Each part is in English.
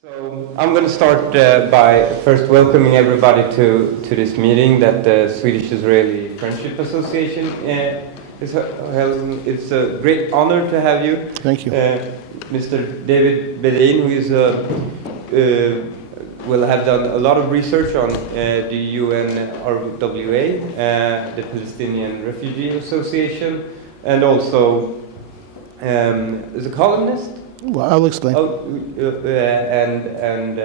So I'm going to start by first welcoming everybody to this meeting that the Swedish-Israeli Friendship Association is held. It's a great honor to have you. Thank you. Mr. David Bedouin, who is will have done a lot of research on the UNRWA, the Palestinian Refugee Association, and also is a columnist. Well, I'll explain. Oh, and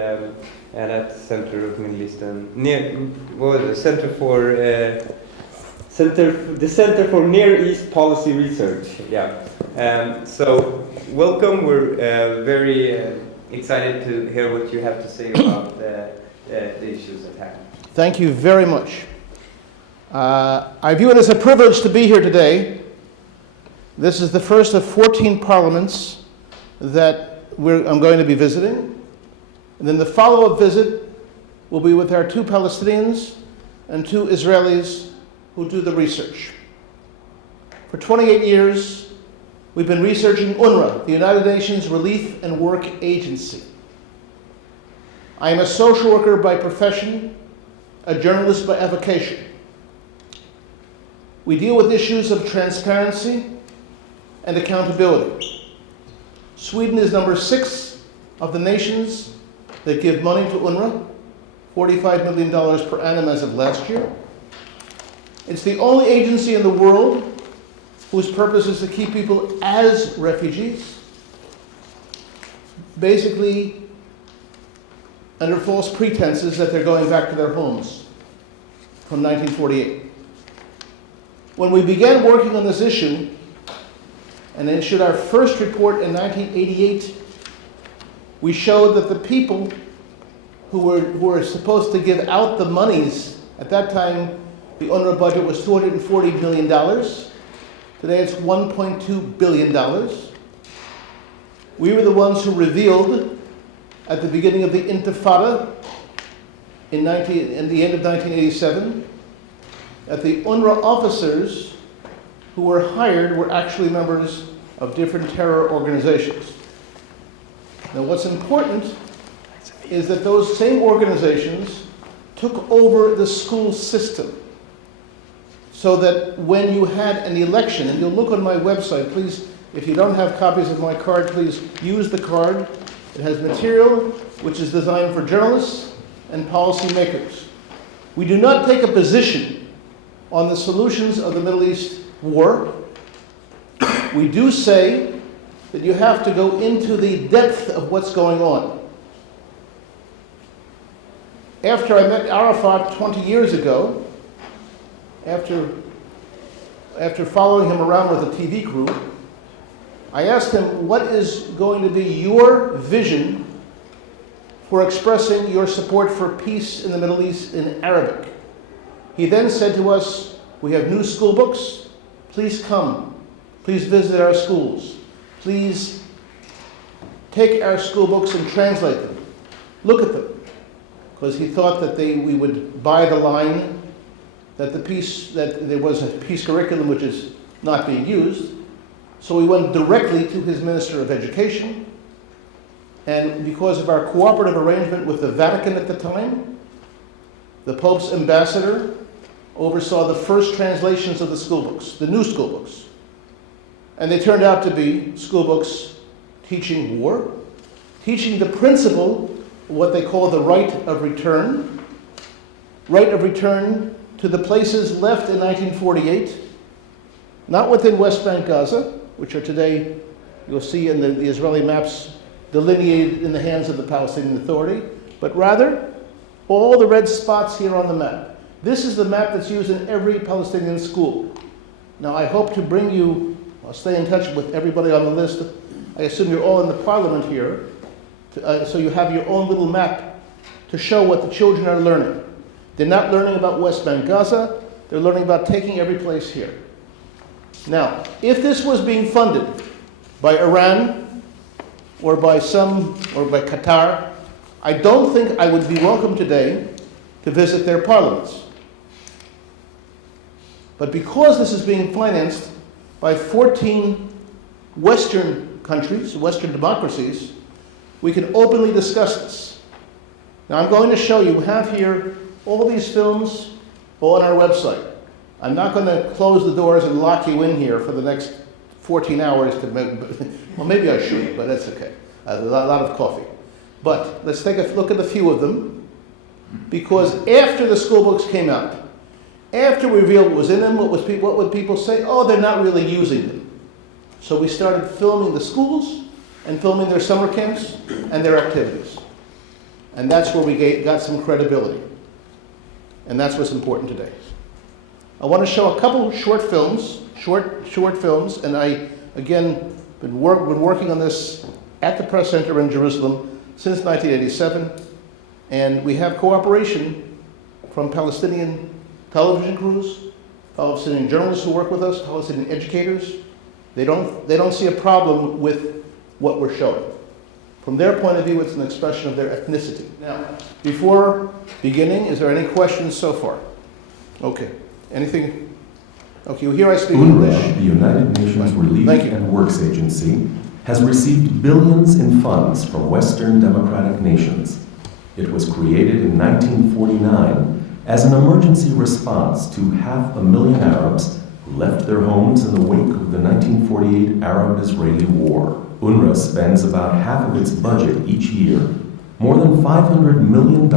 at Center of Middle Eastern Center for Near East Policy Research. Yeah. So welcome. We're very excited to hear what you have to say about the issues at hand. Thank you very much. I view it as a privilege to be here today. This is the first of 14 parliaments that I'm going to be visiting. And then the follow-up visit will be with our 2 Palestinians and 2 Israelis who do the research. For 28 years, we've been researching UNRWA, the United Nations Relief and Work Agency. I am a social worker by profession, a journalist by avocation. We deal with issues of transparency and accountability. Sweden is number 6 of the nations that give money to UNRWA, $45 million per annum as of last year. It's the only agency in the world whose purpose is to keep people as refugees, basically under false pretenses that they're going back to their homes from 1948. When we began working on this issue, and issued our first report in 1988, we showed that the people who were supposed to give out the monies, at that time the UNRWA budget was $240 million. Today it's $1.2 billion. We were the ones who revealed at the beginning of the Intifada in the end of 1987 that the UNRWA officers who were hired were actually members of different terror organizations. Now what's important is that those same organizations took over the school system, so that when you had an election, and you'll look on my website, please, if you don't have copies of my card, please use the card. It has material which is designed for journalists and policymakers. We do not take a position on the solutions of the Middle East war. We do say that you have to go into the depth of what's going on. After I met Arafat 20 years ago, after following him around with a TV crew, I asked him, what is going to be your vision for expressing your support for peace in the Middle East in Arabic? He then said to us, we have new school books. Please come. Please visit our schools. Please take our school books and translate them. Look at them. Because he thought that we would buy the line that there was a peace curriculum which is not being used. So we went directly to his Minister of Education. And because of our cooperative arrangement with the Vatican at the time, the Pope's ambassador oversaw the first translations of the school books, the new school books. And they turned out to be school books teaching war, teaching the principle, what they call the right of return to the places left in 1948, not within West Bank, Gaza, which are today, you'll see in the Israeli maps, delineated in the hands of the Palestinian Authority, but rather all the red spots here on the map. This is the map that's used in every Palestinian school. Now I hope to bring you, I'll stay in touch with everybody on the list. I assume you're all in the parliament here, so you have your own little map to show what the children are learning. They're not learning about West Bank, Gaza, they're learning about taking every place here. Now, if this was being funded by Iran or by Qatar, I don't think I would be welcome today to visit their parliaments. But because this is being financed by 14 Western countries, Western democracies, we can openly discuss this. Now I'm going to show you, we have here all these films all on our website. I'm not going to close the doors and lock you in here for the next 14 hours to well, maybe I should, but that's okay. A lot of coffee. But let's take a look at a few of them, because after the school books came out, after we revealed what was in them, what would people say? Oh, they're not really using them. So we started filming the schools and filming their summer camps and their activities. And that's where we got some credibility. And that's what's important today. I want to show a couple short films, and I, again, been working on this at the Press Center in Jerusalem since 1987, and we have cooperation from Palestinian television crews, Palestinian journalists who work with us, Palestinian educators. They don't see a problem with what we're showing. From their point of view, it's an expression of their ethnicity. Now, before beginning, is there any questions so far? Okay. Anything? Okay, well, here I speak English. UNRWA, the United Nations Relief and Works Agency, has received billions in funds from Western democratic nations. It was created in 1949 as an emergency response to 500,000 Arabs who left their homes in the wake of the 1948 Arab-Israeli War. UNRWA spends about half of its budget each year, more than $500 million,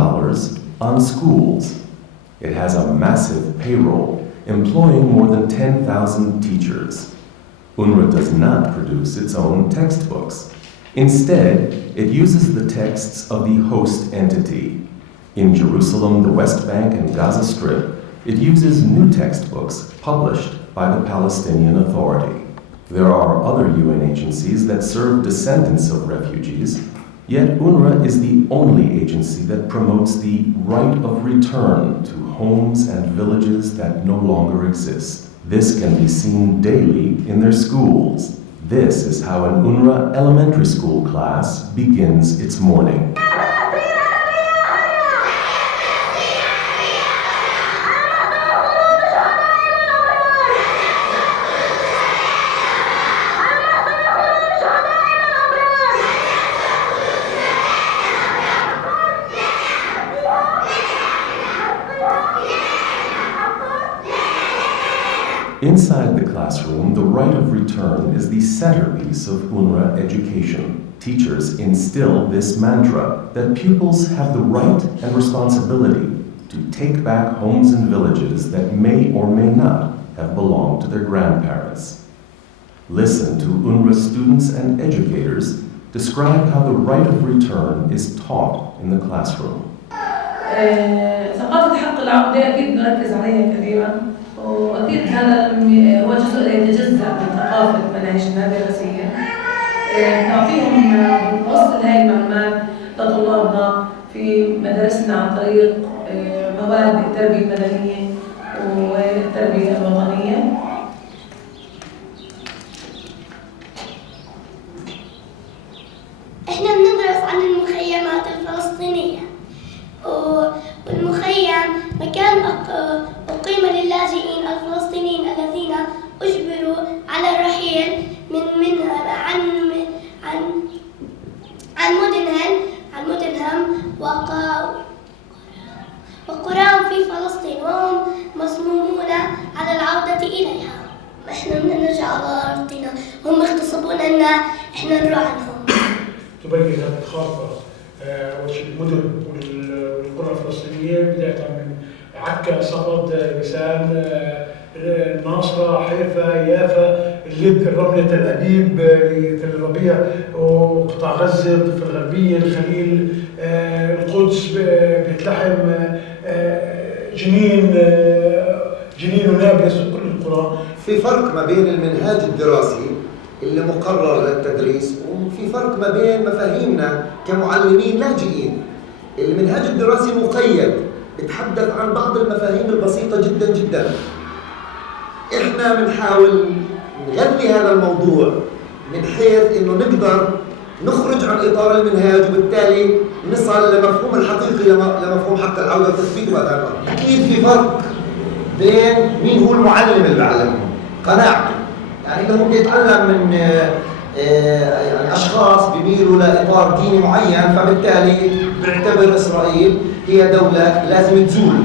on schools. It has a massive payroll, employing more than 10,000 teachers. UNRWA does not produce its own textbooks. Instead, it uses the texts of the host entity. In Jerusalem, the West Bank, and Gaza Strip, it uses new textbooks published by the Palestinian Authority. There are other UN agencies that serve descendants of refugees, yet UNRWA is the only agency that promotes the right of return to homes and villages that no longer exist. This can be seen daily in their schools. This is how an UNRWA elementary school class begins its morning. Inside the classroom, the right of return is the centerpiece of UNRWA education. Teachers instill this mantra that pupils have the right and responsibility to take back homes and villages that may or may not have belonged to their grandparents. Listen to UNRWA students and educators describe how the right of return is taught in the classroom. ثقافة حق العودة أكيد نركز عليها كثيرا، وأكيد هذا هو جزء لا يتجزأ من ثقافة مناهجنا الدراسية. نعطيهم نوصل هاي المعلومات لطلابنا في مدارسنا عن طريق مواد التربية المدنية والتربية الوطنية. احنا بندرس عن المخيمات الفلسطينية، والمخيم مكان أقيم للاجئين الفلسطينيين الذين أجبروا على الرحيل عن مدنهم وقراهم في فلسطين، وهم مصممون على العودة إليها. احنا بدنا نرجع على أرضنا، هم اغتصبونا إن احنا نروح عنهم. تبين هذه الخارطة المدن والقرى الفلسطينية بداية من عكا، صفد، لسان، الناصرة، حيفا، يافا، اللد، الرملة، تل أبيب، تل الربيع، وقطاع غزة، الضفة الغربية، الخليل، القدس، بيت لحم، جنين ونابلس، وكل القرى. في فرق ما بين المنهاج الدراسي اللي مقرر للتدريس، وفي فرق ما بين مفاهيمنا كمعلمين لاجئين. المنهاج الدراسي مقيد، يتحدث عن بعض المفاهيم البسيطة جدا جدا. احنا بنحاول نغذي هذا الموضوع من حيث انه نقدر نخرج عن اطار المنهاج، وبالتالي نصل لمفهوم الحقيقي لمفهوم حق العودة والتثبيت والأمان. اكيد في فرق بين مين هو المعلم اللي بيعلمه، قناعته. يعني إذا هو بده يتعلم من يعني أشخاص بيميلوا لإطار ديني معين، فبالتالي بيعتبر إسرائيل هي دولة لازم تزول.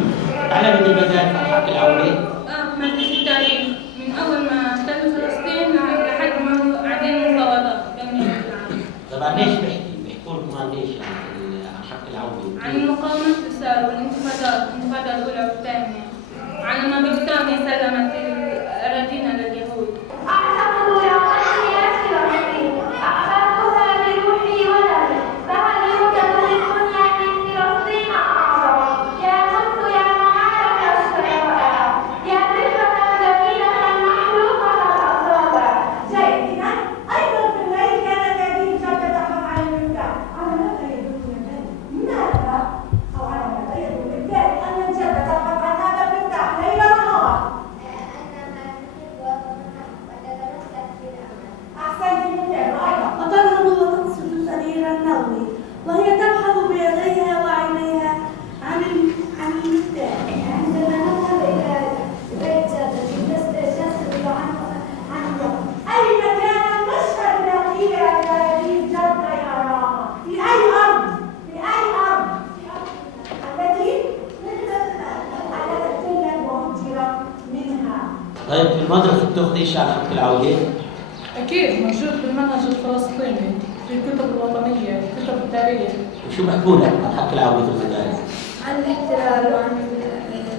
أنا بدي بدأ حق العودة. مادة التاريخ من أول ما احتلوا فلسطين لحد ما قاعدين مفاوضات بين العالم. طبعا ليش بيحكوا لكم عن ليش عن حق العودة؟ عن المقاومة الفصال والانتفاضات، الانتفاضة الأولى والثانية. عن ما بريطانيا سلمت أراضينا لليهود. أعتقد لو أنني أسكن فلسطين أحببتها بروحي ودمي، فهل يوجد للدنيا من فلسطين أعظم؟ يا قدس يا معارك الشهداء، يا طفلة جميلة محلوقة الأصابع. جيد، أيضا في الليل كانت هذه الجدة تحرم على المفتاح. على ماذا يدل ذلك؟ ماذا؟ أو على ماذا يدل ذلك أن الجدة تبحث عن هذا المفتاح ليل نهار؟ أحسنت ممتاز. وتنهض وتقصد سرير النوم وهي تبحث بيديها وعينيها عن المفتاح. عندما نذهب إلى بيت جدتي نسأل عنه. أين كان المشهد الأخير على هذه الجدة يا راما؟ في أي أرض؟ في أي أرض؟ التي التي وهجرت منها. طيب في المدرسة بتاخذي شيء عن حق العودة؟ أكيد موجود بالمنهج الفلسطيني في الكتب الوطنية، كتب التاريخ. وشو بحكوا لك عن حق العودة في المدارس؟ عن الاحتلال وعن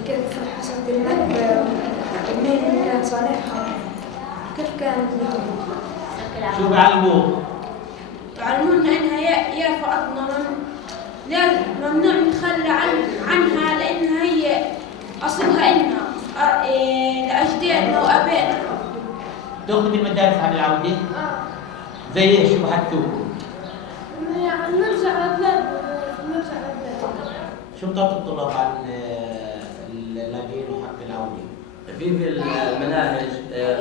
كيف حصلت النكبة ومين كان صالحها، كيف كان شو بيعلموك؟ يعلمونا انها يا فاطمه ممنوع نتخلى عنها لانها هي اصلها إلنا لاجدادنا وابائنا. تاخذي بالمدارس عن العودة؟ زي ايش؟ شو بحكوكم؟ يعني نرجع لبلادنا. شو بتعطوا الطلاب عن اللاجئين وحق العودة؟ في المناهج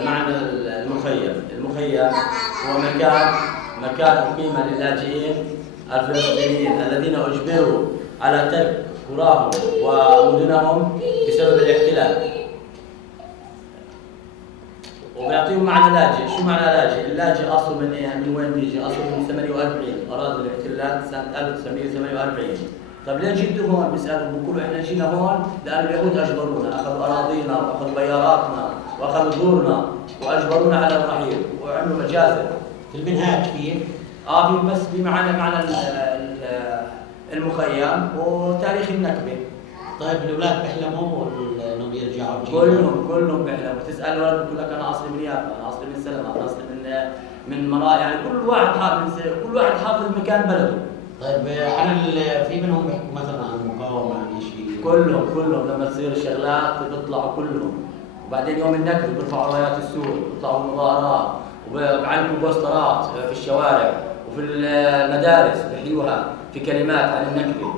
معنى المخيم هو مكان أقيم للاجئين الفلسطينيين الذين أجبروا على ترك قراهم ومدنهم بسبب الاحتلال. وبيعطيهم معنى لاجئ. شو معنى لاجئ؟ اللاجئ أصله من وين بيجي؟ أصله من 48 أراضي الاحتلال سنة 1948. طب ليه جيتوا هون؟ بيسألوا بيقولوا احنا جينا هون لأن اليهود أجبرونا، أخذوا أراضينا وأخذوا بياراتنا وأخذوا دورنا وأجبرونا على الرحيل وعملوا مجازر. في المنهاج فيه؟ في بس في معنى المخيم وتاريخ النكبة. طيب الأولاد بيحلموا إنهم يرجعوا كلهم بيحلموا. تسأل ولد بيقول لك أنا أصلي من يافا، أنا أصلي من سلمة، أنا أصلي من مراء، يعني كل واحد حافظ مكان بلده. طيب في منهم بيحكوا مثلا عن المقاومة عن شيء؟ كلهم لما تصير شغلات بيطلعوا كلهم، وبعدين يوم النكبة بيرفعوا رايات السور، بيطلعوا مظاهرات وبيعلقوا بوسترات في الشوارع وفي المدارس بيحيوها في كلمات عن النكبة.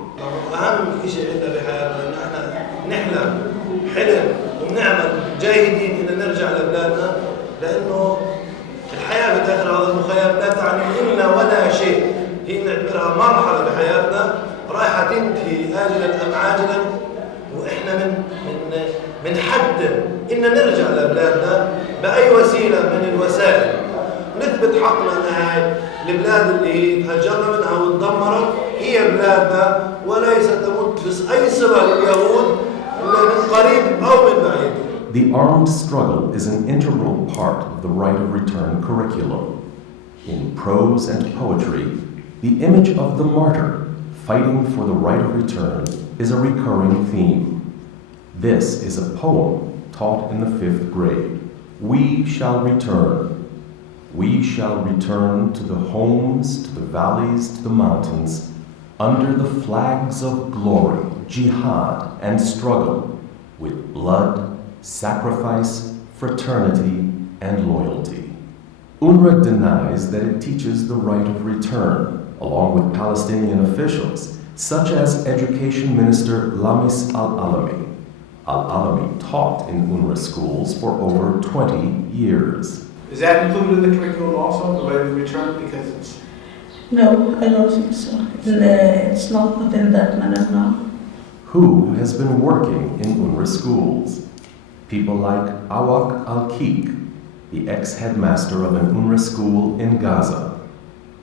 أهم شيء عندنا بحياتنا إن احنا نحلم حلم ونعمل جاهدين إن نرجع لبلادنا، لأنه الحياة بداخل هذا المخيم لا تعني لنا ولا شيء. هي نعتبرها مرحلة بحياتنا رايحة تنتهي آجلا أم عاجلا، وإحنا بنحدد إن نرجع لبلادنا بأي وسيلة من الوسائل، نثبت حقنا أن هاي البلاد اللي هي تهجرنا منها وتدمرت هي بلادنا، وليس تمت في أي صلة لليهود من قريب أو من بعيد. The armed struggle is an integral part of the right of return curriculum. In prose and poetry, the image of the martyr fighting for the right of return is a recurring theme. This is a poem taught in the 5th grade. We shall return. We shall return to the homes, to the valleys, to the mountains, under the flags of glory, jihad, and struggle, with blood, sacrifice, fraternity, and loyalty. UNRWA denies that it teaches the right of return, along with Palestinian officials, such as Education Minister Lamis Al-Alami. Al-Alami taught in UNRWA schools for over 20 years. Is that included in the curriculum also, the right of return? Because it's... No, I don't think so. It's not within that manner now. Who has been working in UNRWA schools? People like Awak Al-Kik, the ex-headmaster of an UNRWA school in Gaza.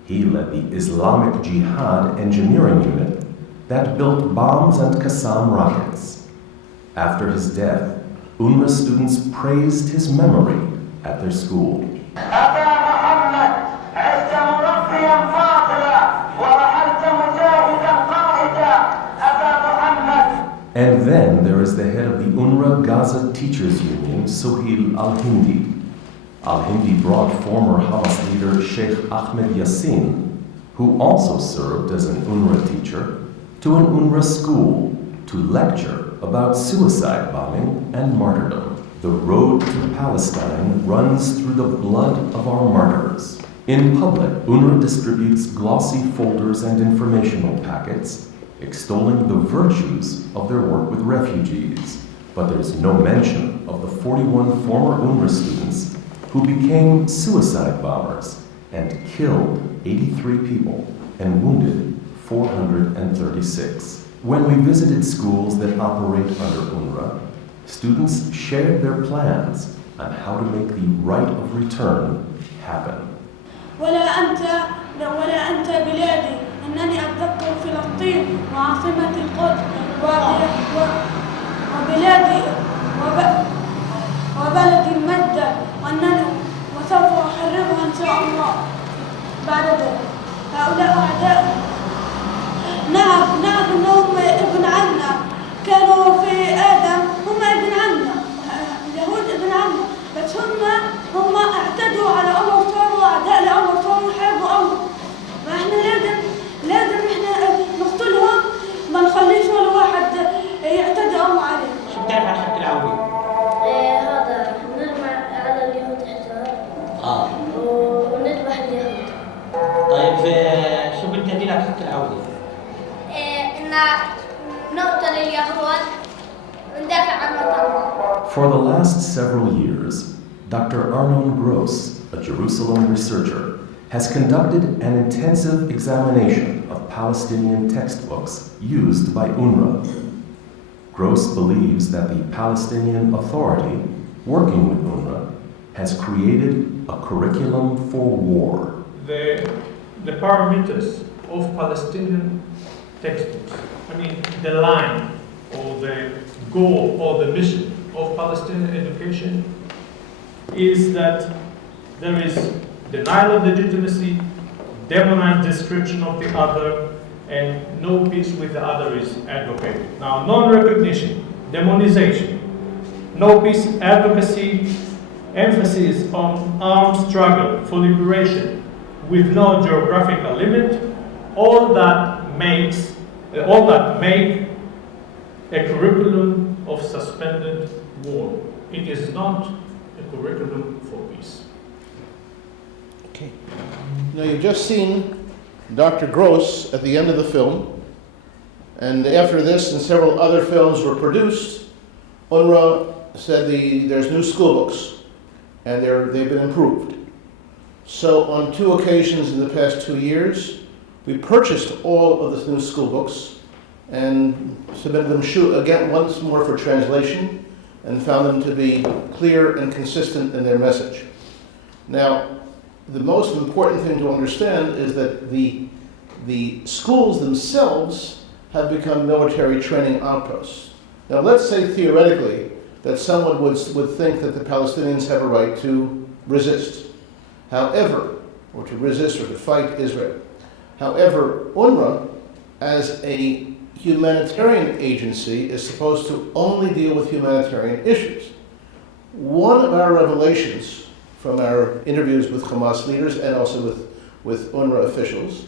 He led the Islamic Jihad engineering unit that built bombs and Qassam rockets. After his death, UNRWA students praised his memory at their school. And then there is the head of the UNRWA Gaza Teachers Union, Suhail al-Hindi. Al-Hindi brought former Hamas leader Sheikh Ahmed Yassin, who also served as an UNRWA teacher, to an UNRWA school to lecture about suicide bombing and martyrdom. The road to Palestine runs through the blood of our martyrs. In public, UNRWA distributes glossy folders and informational packets extolling the virtues of their work with refugees, but there's no mention of the 41 former UNRWA students who became suicide bombers and killed 83 people and wounded 436. When we visited schools that operate under UNRWA, students shared their plans on how to make the right of return happen. ولا أنت بلادي أنني أتذكر فلسطين وعاصمة القدس وبلادي وبلدي المجد وأنني وسوف أحررها إن شاء الله بعد ذلك. هؤلاء أعداء نعم أنهم ابن عمنا كانوا في آدم هم ابن عمنا اليهود ابن عمنا بس هم اعتدوا على الله وصاروا أعداء لله وصاروا يحاربوا الله. فإحنا لازم إحنا نقتلهم ما نخليش ولا واحد يعتدي الله عليه. شو بتعرف عن حركة العودة؟ هذا نرمى على اليهود حجار ونذبح اليهود. طيب شو بتهدي لك حركة العودة؟ إن نقتل اليهود وندافع عن وطننا. For the last several years, Dr. Arnon Gross, a Jerusalem researcher, has conducted an intensive examination of Palestinian textbooks used by UNRWA. Gross believes that the Palestinian Authority, working with UNRWA, has created a curriculum for war. The parameters of Palestinian textbooks, the line or the goal or the mission of Palestinian education is that there is denial of legitimacy, demonized description of the other, and no peace with the other is advocated. Now, non-recognition, demonization, no peace advocacy, emphasis on armed struggle for liberation with no geographical limit, all that make a curriculum of suspended war. It is not a curriculum for peace. Okay. Now you've just seen Dr. Gross at the end of the film, and after this and several other films were produced, UNRWA said there's new school books, and they've been improved. So on 2 occasions in the past 2 years, we purchased all of the new school books and submitted them again once more for translation and found them to be clear and consistent in their message. Now, the most important thing to understand is that the schools themselves have become military training outposts. Now, let's say theoretically that someone would think that the Palestinians have a right to resist. However, or to resist or to fight Israel. However, UNRWA, as a humanitarian agency, is supposed to only deal with humanitarian issues. One of our revelations from our interviews with Hamas leaders and also with UNRWA officials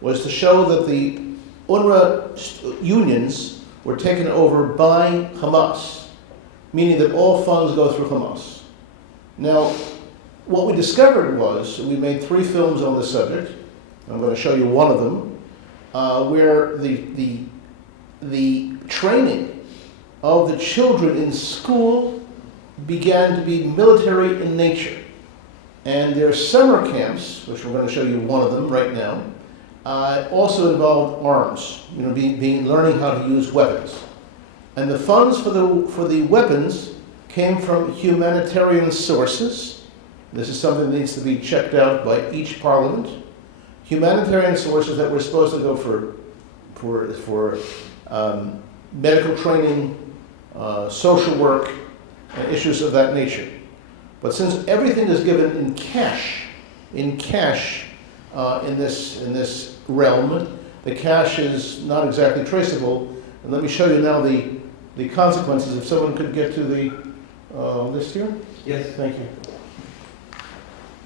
was to show that the UNRWA unions were taken over by Hamas, meaning that all funds go through Hamas. Now, what we discovered was, we made 3 films on this subject. I'm going to show you one of them, where the training of the children in school began to be military in nature. And their summer camps, which we're going to show you one of them right now, also involved arms, learning how to use weapons. And the funds for the weapons came from humanitarian sources This is something that needs to be checked out by each parliament. Humanitarian sources that we're supposed to go for medical training, social work, and issues of that nature. But since everything is given in cash in this realm, the cash is not exactly traceable. And let me show you now the consequences. If someone could get to the list here. Yes. Thank you.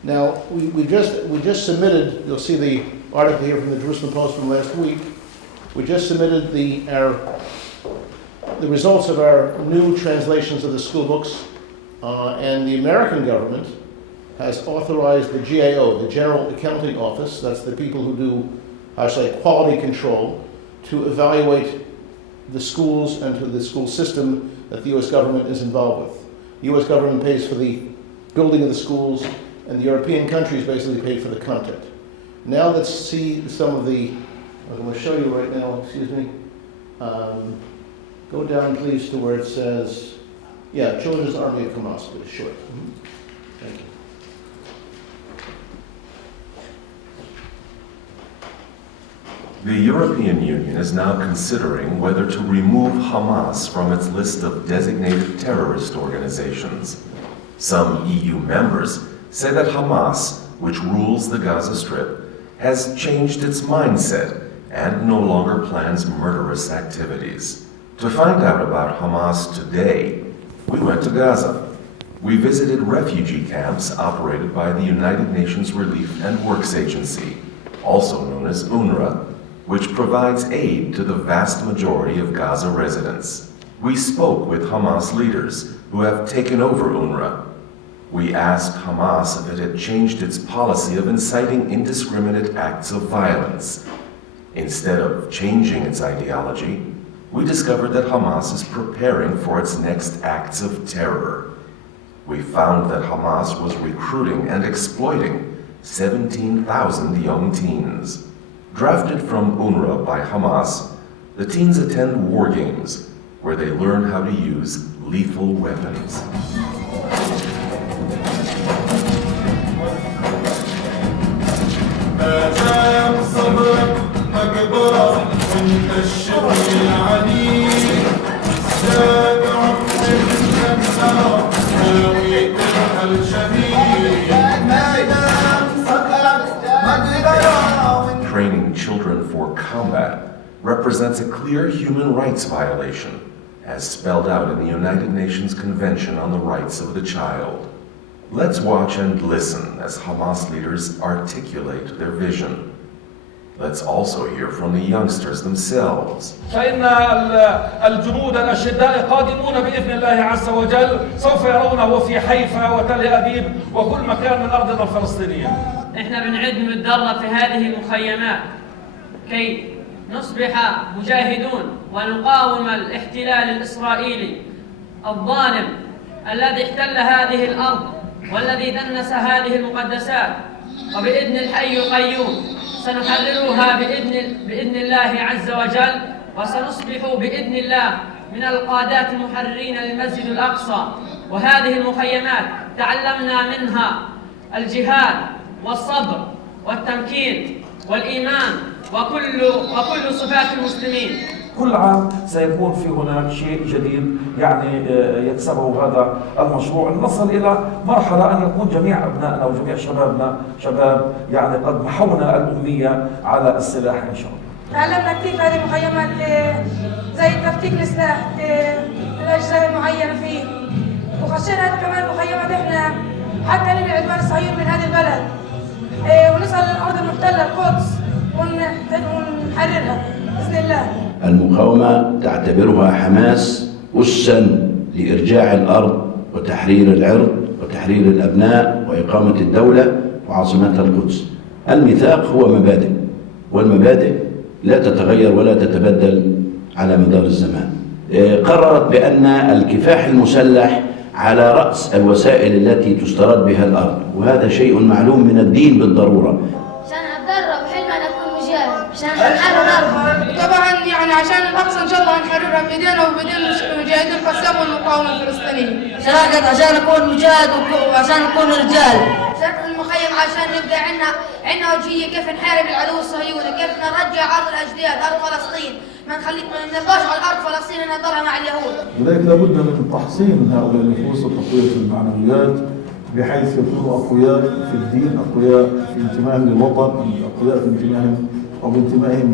Now, we just submitted, you'll see the article here from the Jerusalem Post from last week. We just submitted the results of our new translations of the school books, and the American government has authorized the GAO, the General Accounting Office, that's the people who do, quality control, to evaluate the schools and to the school system that the U.S. government is involved with. The U.S. government pays for the building of the schools, and the European countries basically pay for the content. Now let's see some of the, I'm going to show you right now, excuse me. Go down please to where it says, Children's Army of Hamas, please, short. Thank you. The European Union is now considering whether to remove Hamas from its list of designated terrorist organizations. Some EU members say that Hamas, which rules the Gaza Strip, has changed its mindset and no longer plans murderous activities. To find out about Hamas today, we went to Gaza. We visited refugee camps operated by the United Nations Relief and Works Agency, also known as UNRWA, which provides aid to the vast majority of Gaza residents. We spoke with Hamas leaders who have taken over UNRWA. We asked Hamas if it had changed its policy of inciting indiscriminate acts of violence. Instead of changing its ideology, we discovered that Hamas is preparing for its next acts of terror. We found that Hamas was recruiting and exploiting 17,000 young teens. Drafted from UNRWA by Hamas, the teens attend war games where they learn how to use lethal weapons. Training children for combat represents a clear human rights violation, as spelled out in the United Nations Convention on the Rights of the Child. Let's watch and listen as Hamas leaders articulate their vision. Let's also hear from the youngsters themselves. فإن الجنود الأشداء قادمون بإذن الله عز وجل سوف يرونه في حيفا وتل أبيب وكل مكان من أرضنا الفلسطينية. احنا بنعد ونتدرب في هذه المخيمات كي نصبح مجاهدون ونقاوم الاحتلال الإسرائيلي الظالم الذي احتل هذه الأرض والذي دنس هذه المقدسات، وبإذن الحي القيوم سنحررها بإذن الله عز وجل، وسنصبح بإذن الله من القادات المحررين للمسجد الأقصى. وهذه المخيمات تعلمنا منها الجهاد والصبر والتمكين والإيمان وكل صفات المسلمين. كل عام سيكون في هناك شيء جديد يعني يكسبه هذا المشروع، نصل إلى مرحلة أن يكون جميع أبنائنا وجميع شبابنا شباب يعني قد محونا الأمية على السلاح إن شاء الله. تعلمنا كثير في هذه المخيمات زي تفكيك السلاح الأجزاء المعينة فيه، وخشينا كمان المخيمات إحنا حتى للعدوان الصهيوني من هذه البلد، ونسأل الأرض المحتلة القدس ونحررها بإذن الله. المقاومة تعتبرها حماس أساً لإرجاع الأرض وتحرير العرض وتحرير الأبناء وإقامة الدولة وعاصمتها القدس. الميثاق هو مبادئ، والمبادئ لا تتغير ولا تتبدل على مدار الزمان. قررت بأن الكفاح المسلح على رأس الوسائل التي تسترد بها الأرض، وهذا شيء معلوم من الدين بالضرورة. عشان أتدرب حلم أن أكون مجاهد عشان أحرر الأرض. طبعا يعني يعني عشان الأقصى إن شاء الله نحررها بإيدينا وبإيدين المجاهدين القسام والمقاومة الفلسطينية. شاركت عشان نكون مجاهد وعشان نكون رجال. شاركت المخيم عشان نبدأ عنا وجهية كيف نحارب العدو الصهيوني، كيف نرجع أرض الأجداد، أرض فلسطين، ما نبقاش على الأرض فلسطين نضلها مع اليهود. لذلك لابد من تحصين هؤلاء النفوس وتقوية المعنويات بحيث يكونوا أقوياء في الدين، أقوياء في انتمائهم للوطن، أقوياء في انتمائهم أو بانتمائهم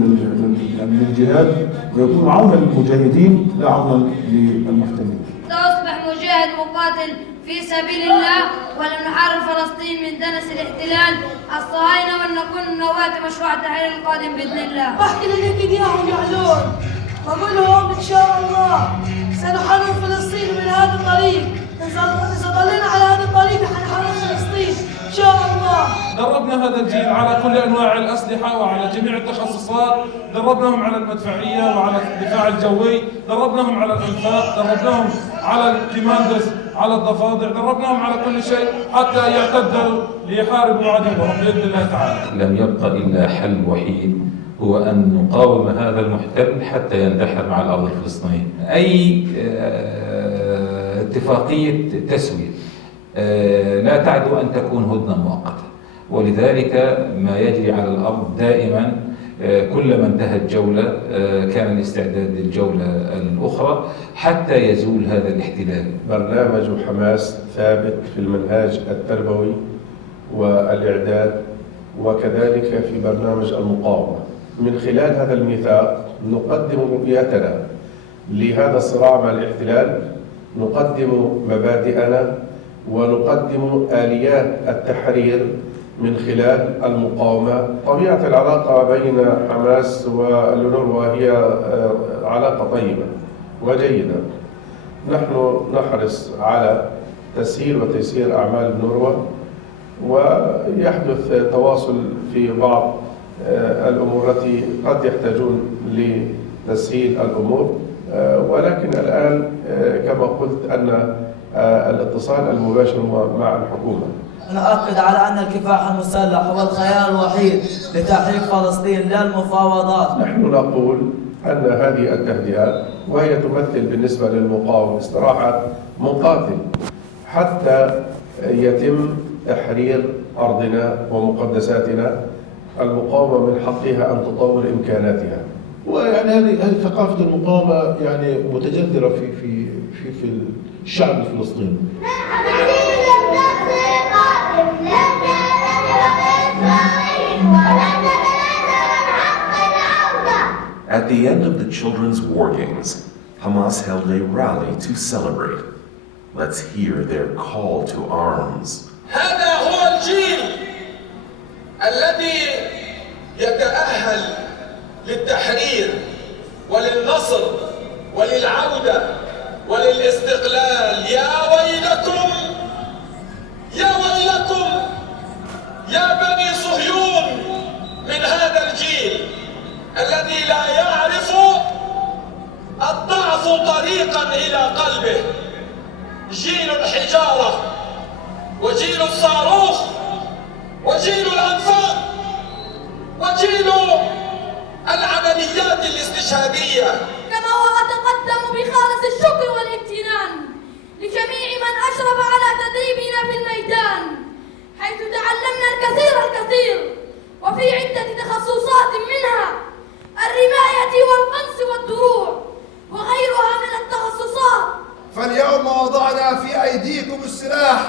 للجهاد، ويكونوا عونا للمجاهدين لا عونا للمحتلين. سأصبح مجاهد مقاتل في سبيل الله ولنحرر فلسطين من دنس الاحتلال الصهاينة ولنكون نواة مشروع التحرير القادم بإذن الله. بحكي لنتنياهو يعلون وأقول لهم إن شاء الله سنحرر فلسطين من هذا الطريق. إذا ضلينا على هذا الطريق حنحرر فلسطين إن شاء الله. دربنا هذا الجيل على كل أنواع الأسلحة وعلى جميع التخصصات، دربناهم على المدفعية وعلى الدفاع الجوي، دربناهم على الأنفاق، دربناهم على الكماندس، على الضفادع، دربناهم على كل شيء حتى يعتدوا ليحاربوا عدوهم بإذن الله تعالى. لم يبقى إلا حل وحيد هو أن نقاوم هذا المحتل حتى يندحر مع الأرض الفلسطينية. أي اتفاقية تسوية لا تعدو أن تكون هدنة مؤقتة، ولذلك ما يجري على الأرض دائما كلما انتهت جولة كان الاستعداد للجولة الأخرى حتى يزول هذا الاحتلال. برنامج حماس ثابت في المنهاج التربوي والإعداد وكذلك في برنامج المقاومة. من خلال هذا الميثاق نقدم رؤيتنا لهذا الصراع مع الاحتلال، نقدم مبادئنا ونقدم آليات التحرير من خلال المقاومة. طبيعة العلاقة بين حماس واليونروا هي علاقة طيبة وجيدة. نحن نحرص على تسهيل وتيسير أعمال اليونروا، ويحدث تواصل في بعض الأمور التي قد يحتاجون لتسهيل الأمور، ولكن الآن كما قلت أن الاتصال المباشر مع الحكومة. أنا أؤكد على أن الكفاح المسلح هو الخيار الوحيد لتحرير فلسطين لا المفاوضات. نحن نقول أن هذه التهدئات وهي تمثل بالنسبة للمقاوم استراحة مقاتل حتى يتم تحرير أرضنا ومقدساتنا. المقاومة من حقها أن تطور إمكاناتها. ويعني هذه ثقافة المقاومة يعني متجذرة في الشعب الفلسطيني. At the end of the Children's War Games, Hamas held a rally to celebrate. Let's hear their call to arms. هذا هو الجيل الذي يتأهل للتحرير وللنصر وللعودة وللاستقلال. يا ويلكم يا ويلكم يا بني صهيون من هذا الجيل الذي لا يعرف الضعف طريقا إلى قلبه. جيل الحجارة وجيل الصاروخ وجيل الأنفاق وجيل العمليات الاستشهادية. كما وأتقدم بخالص الشكر والامتنان لجميع من أشرف على تدريبنا في الميدان، حيث تعلمنا الكثير وفي عدة تخصصات منها الرماية والقنص والدروع وغيرها من التخصصات. فاليوم وضعنا في أيديكم السلاح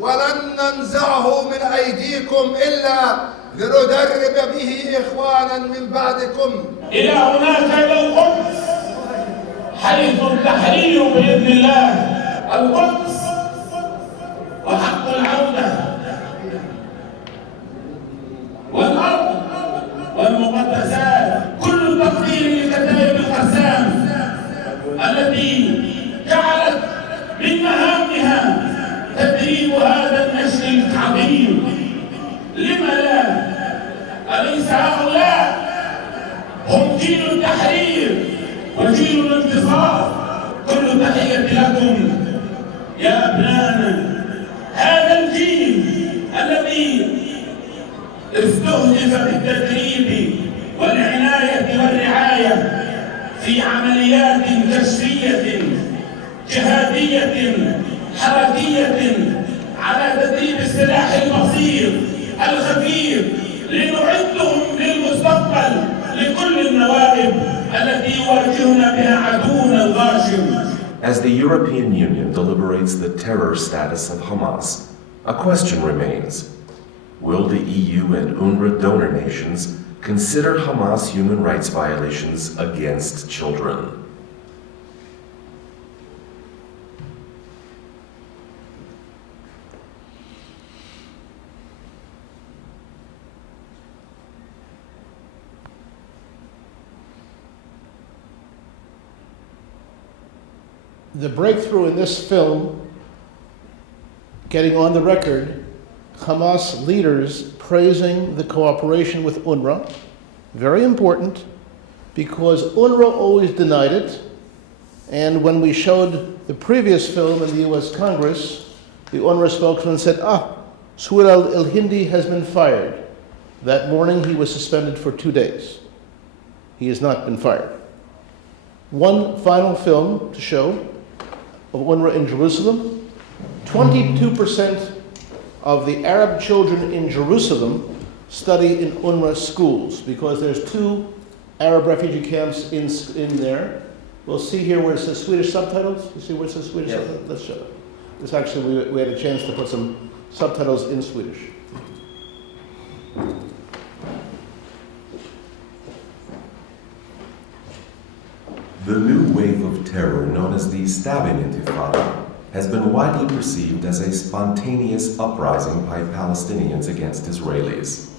ولن ننزعه من أيديكم إلا لندرب به إخوانا من بعدكم. إلى هناك إلى القدس حيث التحرير بإذن الله. القدس وحق العودة والأرض والمقدسات. كل تقدير لكتائب القسام التي جعلت من مهامها تدريب هذا النسل العظيم. لم لا؟ أليس هؤلاء هم جيل التحرير وجيل الانتصار؟ كل تحية لكم يا أبنانا. هذا الجيل الذي استهدف بالتدريب والعناية والرعاية في عمليات كشفية جهادية حركية على تدريب السلاح البسيط الخفيف لنعدهم للمستقبل لكل النوائب التي يواجهنا بها عدونا الغاشم. As the European Union deliberates the terror status of Hamas, a question remains. Will the EU and UNRWA donor nations consider Hamas human rights violations against children? The breakthrough in this film, getting on the record, Hamas leaders praising the cooperation with UNRWA, very important, because UNRWA always denied it, and when we showed the previous film in the US Congress, the UNRWA spokesman said, Suhail al-Hindi has been fired. That morning he was suspended for 2 days. He has not been fired. One final film to show of UNRWA in Jerusalem. 22% of the Arab children in Jerusalem study in UNRWA schools because there's 2 Arab refugee camps in there. We'll see here where it says Swedish subtitles. You see where it says Swedish subtitles? Let's show it. This actually, we had a chance to put some subtitles in Swedish. The new wave of terror known as the stabbing intifada has been widely perceived as a spontaneous uprising by Palestinians against Israelis.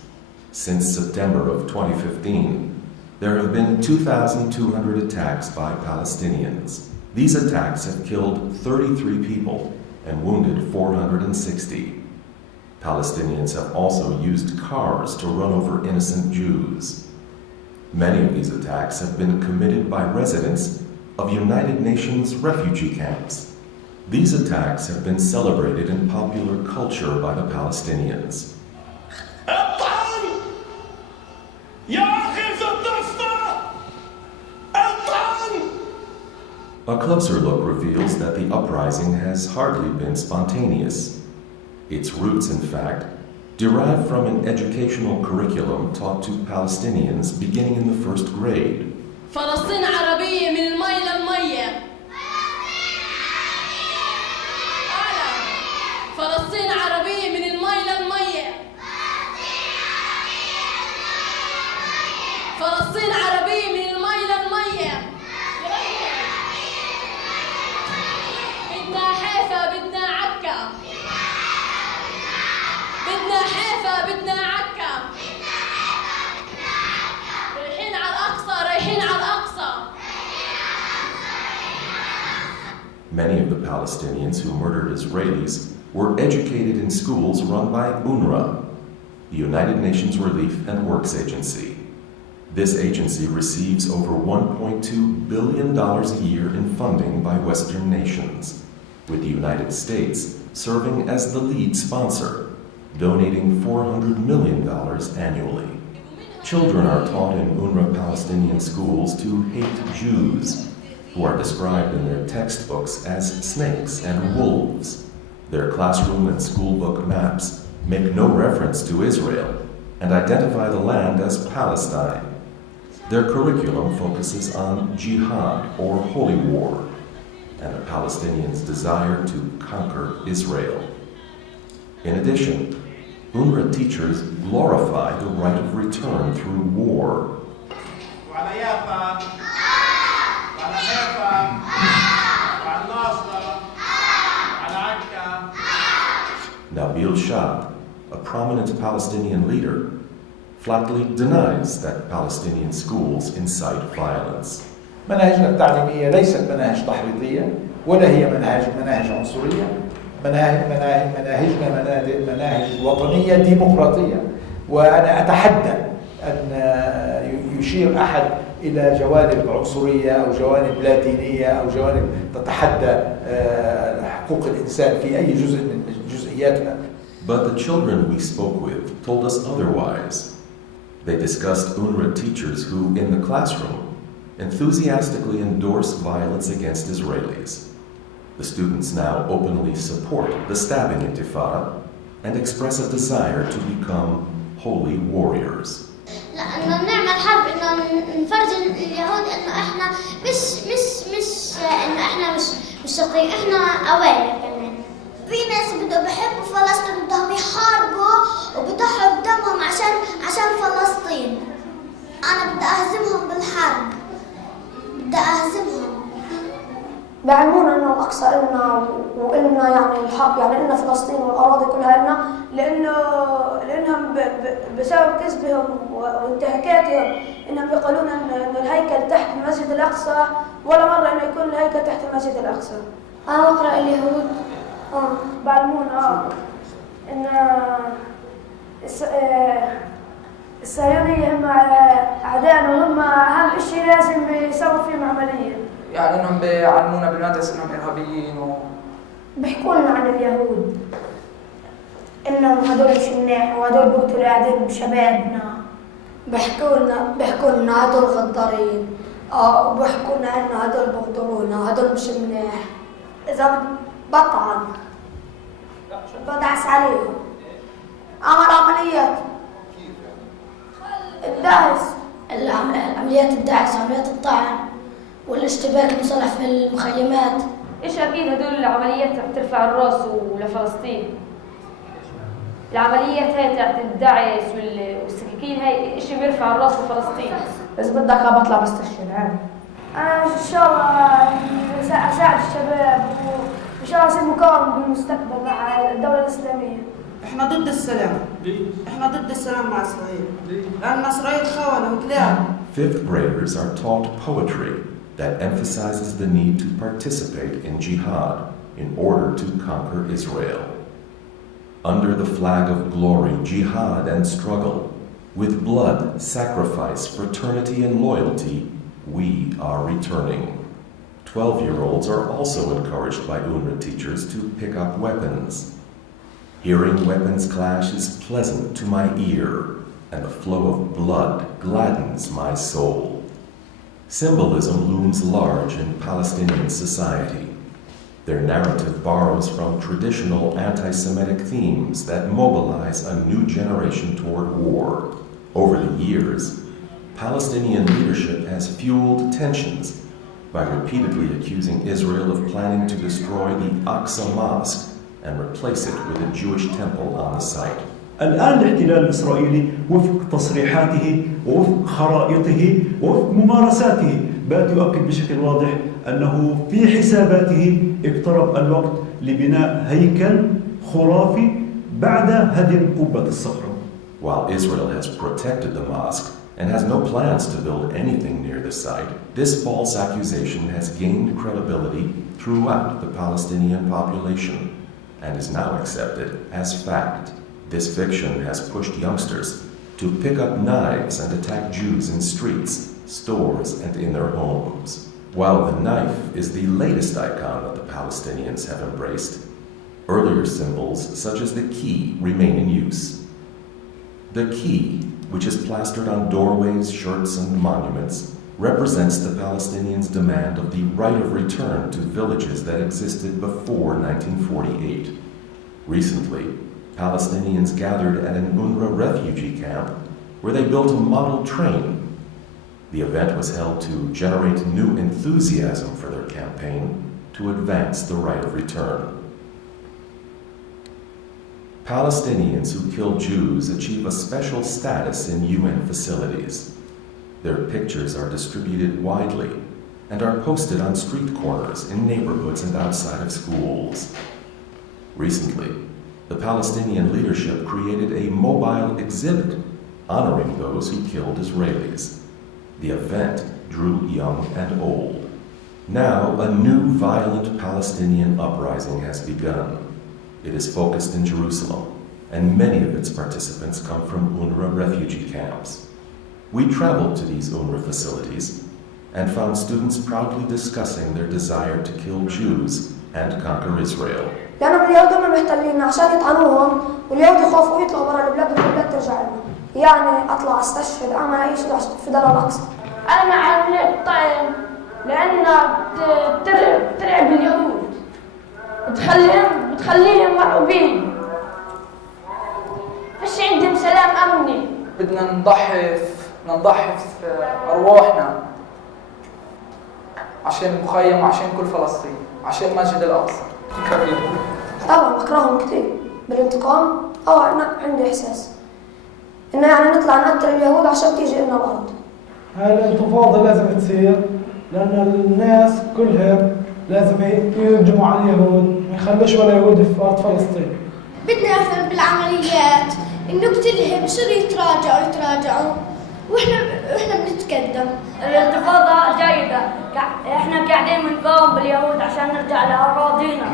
Since September of 2015, there have been 2,200 attacks by Palestinians. These attacks have killed 33 people and wounded 460. Palestinians have also used cars to run over innocent Jews. Many of these attacks have been committed by residents of United Nations refugee camps. These attacks have been celebrated in popular culture by the Palestinians. A closer look reveals that the uprising has hardly been spontaneous. Its roots, in fact, derive from an educational curriculum taught to Palestinians beginning in the first grade. فلسطين عربية من المي للمية. فلسطين عربية من المي للمية. فلسطين عربية من المي للمية. بدنا حيفا بدنا عكا. بدنا حيفا بدنا عكا. رايحين على الأقصى رايحين على الأقصى. Many of the Palestinians who murdered Israelis were educated in schools run by UNRWA, the United Nations Relief and Works Agency. This agency receives over $1.2 billion a year in funding by Western nations, with the United States serving as the lead sponsor, donating $400 million annually. Children are taught in UNRWA Palestinian schools to hate Jews, who are described in their textbooks as snakes and wolves. Their classroom and schoolbook maps make no reference to Israel and identify the land as Palestine. Their curriculum focuses on jihad or holy war and the Palestinians' desire to conquer Israel. In addition, UNRWA teachers glorify the right of return through war. Nabil Shad, a prominent Palestinian leader, flatly denies that Palestinian schools incite violence. مناهجنا التعليمية ليست مناهج تحريضية ولا هي مناهج عنصرية. مناهجنا مناهج وطنية ديمقراطية، وأنا أتحدى أن يشير أحد إلى جوانب عنصرية أو جوانب لا دينية أو جوانب تتحدى حقوق الإنسان في أي جزء من جزئياتنا. But the children we spoke with told us otherwise. They discussed UNRWA teachers who, in the classroom, enthusiastically endorse violence against Israelis. The students now openly support the stabbing intifada and express a desire to become holy warriors. لأنه نعمل حرب إنه نفرج اليهود إنه إحنا مش إنه إحنا مش شقيق، إحنا أوائل كمان. في ناس بدهم بحبوا فلسطين بدهم يحاربوا وبيضحوا بدمهم عشان فلسطين. أنا بدي أهزمهم بالحرب، بدي أهزمهم. بيعلمونا انه الاقصى إلنا وإلنا يعني الحق، يعني إلنا فلسطين والاراضي كلها إلنا، لانهم بسبب كذبهم وانتهاكاتهم انهم يقولون انه الهيكل تحت المسجد الاقصى، ولا مره انه يكون الهيكل تحت المسجد الاقصى. أنا بقرأ اليهود. بعلمونا ان الصهيونية هم اعدائنا وهم اهم شيء لازم يسووا فيهم عمليه. يعني انهم بيعلمونا بالمدرسه انهم ارهابيين بيحكوا لنا عن اليهود انهم هدول مش منيح وهدول بيقتلوا قاعدين بشبابنا. بيحكوا لنا هدول غدارين، وبيحكوا لنا انه هدول بغدرونا، هدول مش منيح. اذا بطعن بدعس عليهم، عمل عمليات الدعس، عمليات الدعس، عمليات الطعن والاشتباك المسلح في المخيمات. ايش اكيد هدول العمليات رح ترفع الراس لفلسطين. العمليات هاي تاعت الدعس والسكاكين هاي شيء بيرفع الراس لفلسطين. بس بدك بطلع بستشهد عادي. انا ان شاء الله اساعد الشباب وان شاء الله اصير مقاوم بالمستقبل مع الدولة الإسلامية. احنا ضد السلام. احنا ضد السلام مع اسرائيل. لأن اسرائيل خونة وكلاب. Fifth graders are taught poetry that emphasizes the need to participate in jihad in order to conquer Israel. Under the flag of glory, jihad and struggle, with blood, sacrifice, fraternity, and loyalty, we are returning. 12-year-olds are also encouraged by UNRWA teachers to pick up weapons. Hearing weapons clash is pleasant to my ear, and the flow of blood gladdens my soul. Symbolism looms large in Palestinian society. Their narrative borrows from traditional anti-Semitic themes that mobilize a new generation toward war. Over the years, Palestinian leadership has fueled tensions by repeatedly accusing Israel of planning to destroy the Aqsa Mosque and replace it with a Jewish temple on the site. الآن الاحتلال الإسرائيلي وفق تصريحاته ووفق خرائطه ووفق ممارساته بات يؤكد بشكل واضح أنه في حساباته اقترب الوقت لبناء هيكل خرافي بعد هدم قبة الصخرة. While Israel has protected the mosque and has no plans to build anything near the site, this false accusation has gained credibility throughout the Palestinian population and is now accepted as fact. This fiction has pushed youngsters to pick up knives and attack Jews in streets, stores, and in their homes. While the knife is the latest icon that the Palestinians have embraced, earlier symbols such as the key remain in use. The key, which is plastered on doorways, shirts, and monuments, represents the Palestinians' demand of the right of return to villages that existed before 1948. Recently, Palestinians gathered at an UNRWA refugee camp where they built a model train. The event was held to generate new enthusiasm for their campaign to advance the right of return. Palestinians who kill Jews achieve a special status in UN facilities. Their pictures are distributed widely and are posted on street corners, in neighborhoods, and outside of schools. Recently, the Palestinian leadership created a mobile exhibit honoring those who killed Israelis. The event drew young and old. Now, a new violent Palestinian uprising has begun. It is focused in Jerusalem, and many of its participants come from UNRWA refugee camps. We traveled to these UNRWA facilities and found students proudly discussing their desire to kill Jews and conquer Israel. لأنهم اليهود هم محتلين عشان يطعنوهم، واليهود يخافوا يطلعوا برا البلاد والبلاد ترجع لنا. يعني أطلع أستشهد أعمل أي شيء في دار الأقصى. أنا مع عملية الطعن لأنها بترعب اليهود، بتخليهم مرعوبين، فيش عندهم سلام أمني. بدنا نضحي في أرواحنا عشان المخيم وعشان كل فلسطين، عشان مسجد الأقصى. طبعا بكرههم كثير بالانتقام. أنا عندي إحساس إنه يعني نطلع نقتل اليهود عشان تيجي لنا الأرض. هاي الانتفاضة لازم تصير لأن الناس كلها لازم يهجموا على اليهود، ما يخلوش ولا يهودي في أرض فلسطين. بدنا نفهم بالعمليات، نقتلهم بصيروا يتراجعوا واحنا بنتقدم. الانتفاضة جيدة، احنا قاعدين بنقاوم باليهود عشان نرجع لأراضينا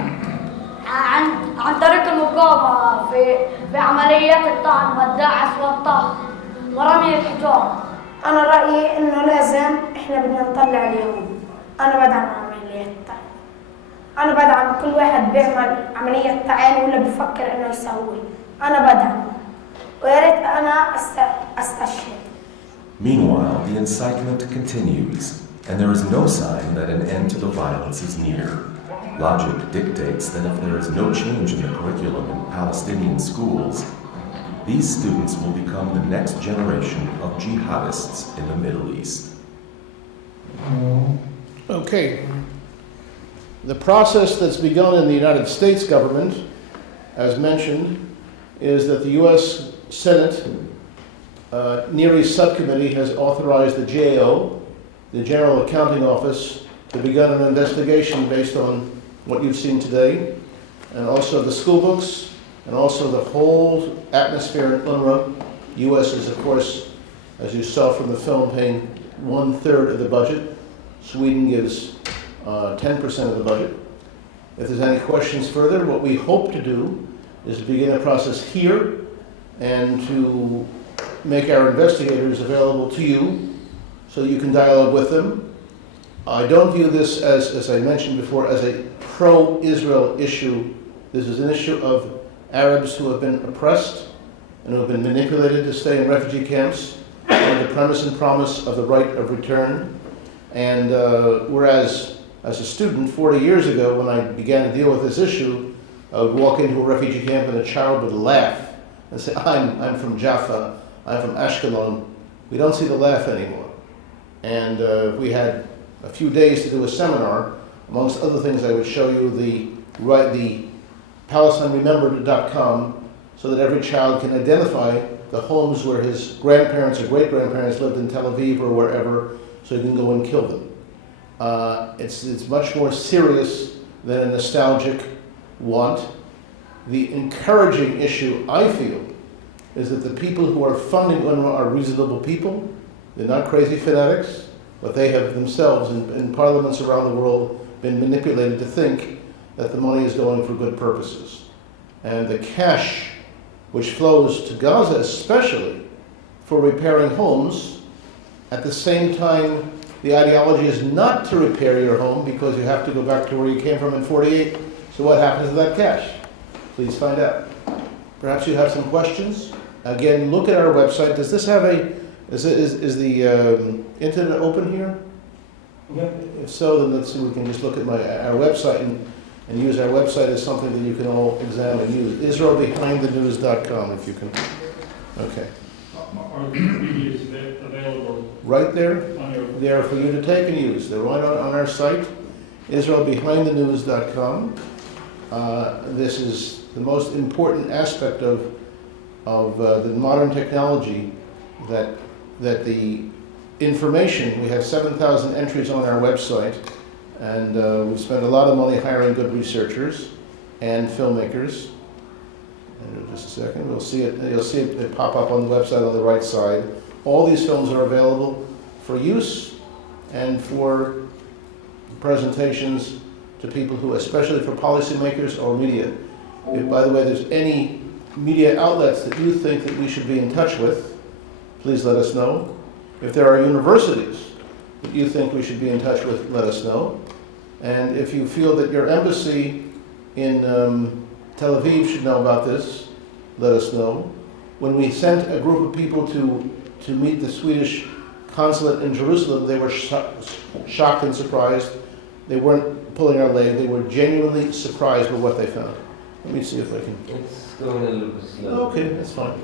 عن طريق المقاومة في عمليات الطعن والدعس والطخ ورمي الحجار. أنا رأيي إنه لازم إحنا بدنا نطلع اليهود. أنا بدعم عملية الطعن، أنا بدعم كل واحد بيعمل عملية طعن ولا بفكر إنه يسوي، أنا بدعم ويا ريت أنا أستشهد. Meanwhile, the incitement continues, and there is no sign that an end to the violence is near. Logic dictates that if there is no change in the curriculum in Palestinian schools, these students will become the next generation of jihadists in the Middle East. Okay. The process that's begun in the United States government, as mentioned, is that the U.S. Senate Near East Subcommittee has authorized the GAO, the General Accounting Office, to begin an investigation based on what you've seen today, and also the school books, and also the whole atmosphere in UNRWA. U.S. is, of course, as you saw from the film, paying 1/3 of the budget. Sweden gives 10% of the budget. If there's any questions further, what we hope to do is to begin a process here and to make our investigators available to you so you can dialogue with them. I don't view this as I mentioned before, as a pro-Israel issue. This is an issue of Arabs who have been oppressed and who have been manipulated to stay in refugee camps under the premise and promise of the right of return. And whereas as a student 40 years ago, when I began to deal with this issue, I would walk into a refugee camp and a child would laugh and say, I'm from Jaffa, I'm from Ashkelon. We don't see the laugh anymore. And we had a few days to do a seminar. Amongst other things, I would show you the PalestineRemembered.com so that every child can identify the homes where his grandparents or great-grandparents lived in Tel Aviv or wherever, so he can go and kill them. It's much more serious than a nostalgic want. The encouraging issue, I feel, is that the people who are funding UNRWA are reasonable people. They're not crazy fanatics, but they have themselves, in parliaments around the world, been manipulated to think that the money is going for good purposes. And the cash which flows to Gaza especially for repairing homes, at the same time the ideology is not to repair your home because you have to go back to where you came from in 48. So what happens to that cash? Please find out. Perhaps you have some questions. Again, look at our website. Does this have is the internet open here? If so, then let's see, we can just look at our website and use our website as something that you can all examine and use. IsraelBehindTheNews.com, if you can. Okay. Are these videos available? Right there. They are for you to take and use. They're right on our site, IsraelBehindTheNews.com. This is the most important aspect of the modern technology, that the information, we have 7,000 entries on our website, and we've spent a lot of money hiring good researchers and filmmakers. And just a second, you'll see it pop up on the website on the right side. All these films are available for use and for presentations to people who, especially for policymakers or media. If, by the way, there's any media outlets that you think that we should be in touch with, please let us know. If there are universities that you think we should be in touch with, let us know. And if you feel that your embassy in Tel Aviv should know about this, let us know. When we sent a group of people to meet the Swedish consulate in Jerusalem, they were shocked and surprised. They weren't pulling our leg. They were genuinely surprised with what they found. Let me see if I can. It's going a little bit slow. Okay, that's fine.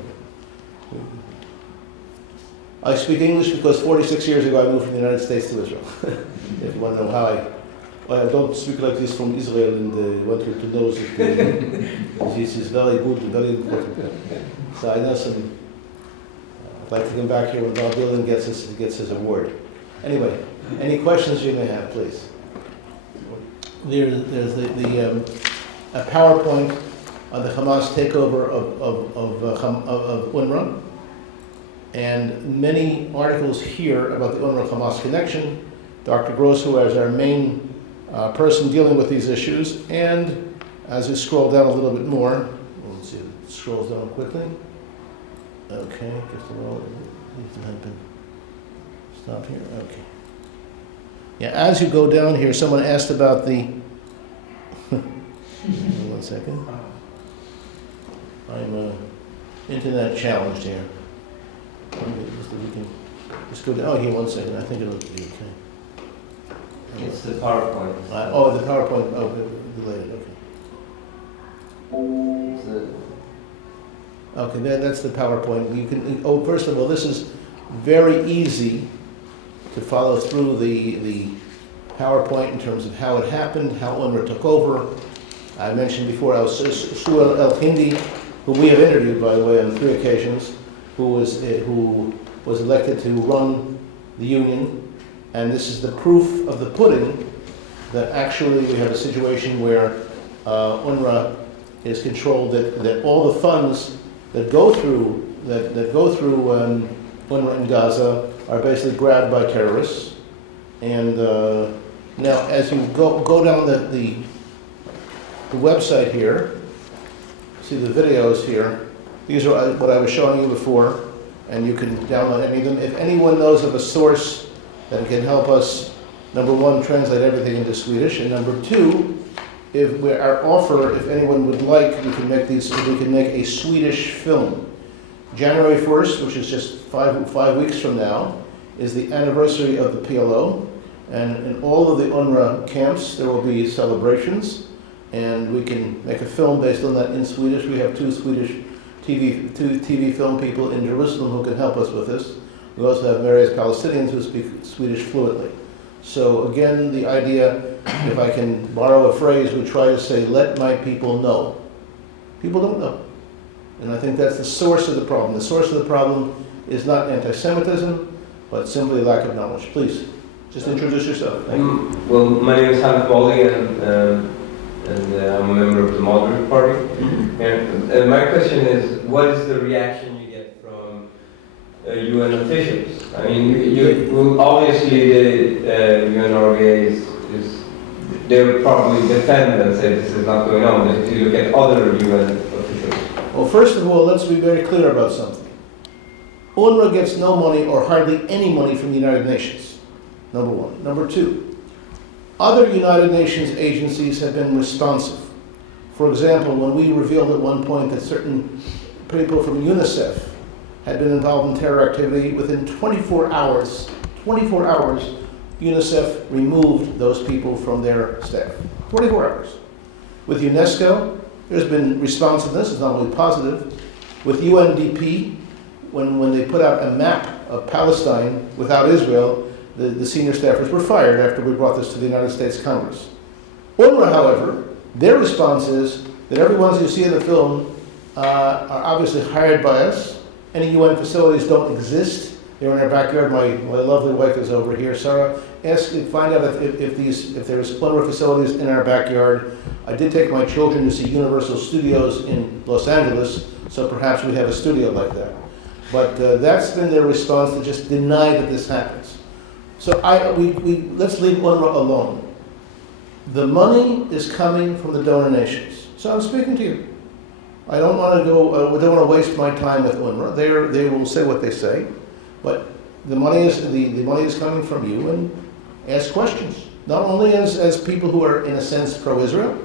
I speak English because 46 years ago I moved from the United States to Israel. If you want to know how I don't speak like this from Israel, and want you to know that this is very good, very important. So I know some. I'd like to come back here when Bob Dylan gets his award. Anyway, any questions you may have, please. There's a PowerPoint on the Hamas takeover of UNRWA, and many articles here about the UNRWA-Hamas connection. Dr. Gross, who is our main person dealing with these issues, and as we scroll down a little bit more, let's see, it scrolls down quickly. Okay, just a moment. Stop here. Okay. Yeah, as you go down here, someone asked about the. 1 second. I'm internet challenged here. Just go down. Oh, here, 1 second. I think it'll be okay. It's the PowerPoint. The PowerPoint. Oh, delayed. Okay. Okay, that's the PowerPoint. You can. Oh, first of all, this is very easy to follow through the PowerPoint in terms of how it happened, how UNRWA took over. I mentioned before, Suel El-Hindi, who we have interviewed, by the way, on 3 occasions, who was elected to run the union, and this is the proof of the pudding that actually we have a situation where UNRWA is controlled, that all the funds that go through UNRWA in Gaza are basically grabbed by terrorists. And now, as you go down the website here, see the videos here. These are what I was showing you before, and you can download any of them. If anyone knows of a source that can help us, number 1, translate everything into Swedish, and number 2, if our offer, if anyone would like, we can make a Swedish film. January 1st, which is just five weeks from now, is the anniversary of the PLO, and in all of the UNRWA camps there will be celebrations, and we can make a film based on that in Swedish. We have 2 Swedish TV film people in Jerusalem who can help us with this. We also have various Palestinians who speak Swedish fluently. So again, the idea, if I can borrow a phrase, we try to say, let my people know. People don't know. And I think that's the source of the problem. The source of the problem is not anti-Semitism, but simply lack of knowledge. Please, just introduce yourself. Thank you. Well, my name is Hanif Bali, and I'm a member of the Moderate Party. And my question is, what is the reaction you get from UN officials? I mean, obviously the UNRWA they would probably defend and say this is not going on, but if you look at other UN officials. Well, first of all, let's be very clear about something. UNRWA gets no money or hardly any money from the United Nations, number 1. Number 2, other United Nations agencies have been responsive. For example, when we revealed at one point that certain people from UNICEF had been involved in terror activity, within 24 hours, UNICEF removed those people from their staff. 24 hours. With UNESCO, there's been responsiveness, it's not only positive. With UNDP, when they put out a map of Palestine without Israel, the senior staffers were fired after we brought this to the United States Congress. UNRWA, however, their response is that everyone you see in the film are obviously hired by us. Any UN facilities don't exist. They're in our backyard. My lovely wife is over here, Sarah. Find out if there's UNRWA facilities in our backyard. I did take my children to see Universal Studios in Los Angeles, so perhaps we have a studio like that. But that's been their response, to just deny that this happens. So let's leave UNRWA alone. The money is coming from the donor nations. So I'm speaking to you. I don't want to don't want to waste my time with UNRWA. They will say what they say, but the money is coming from you, and ask questions. Not only as people who are in a sense pro-Israel,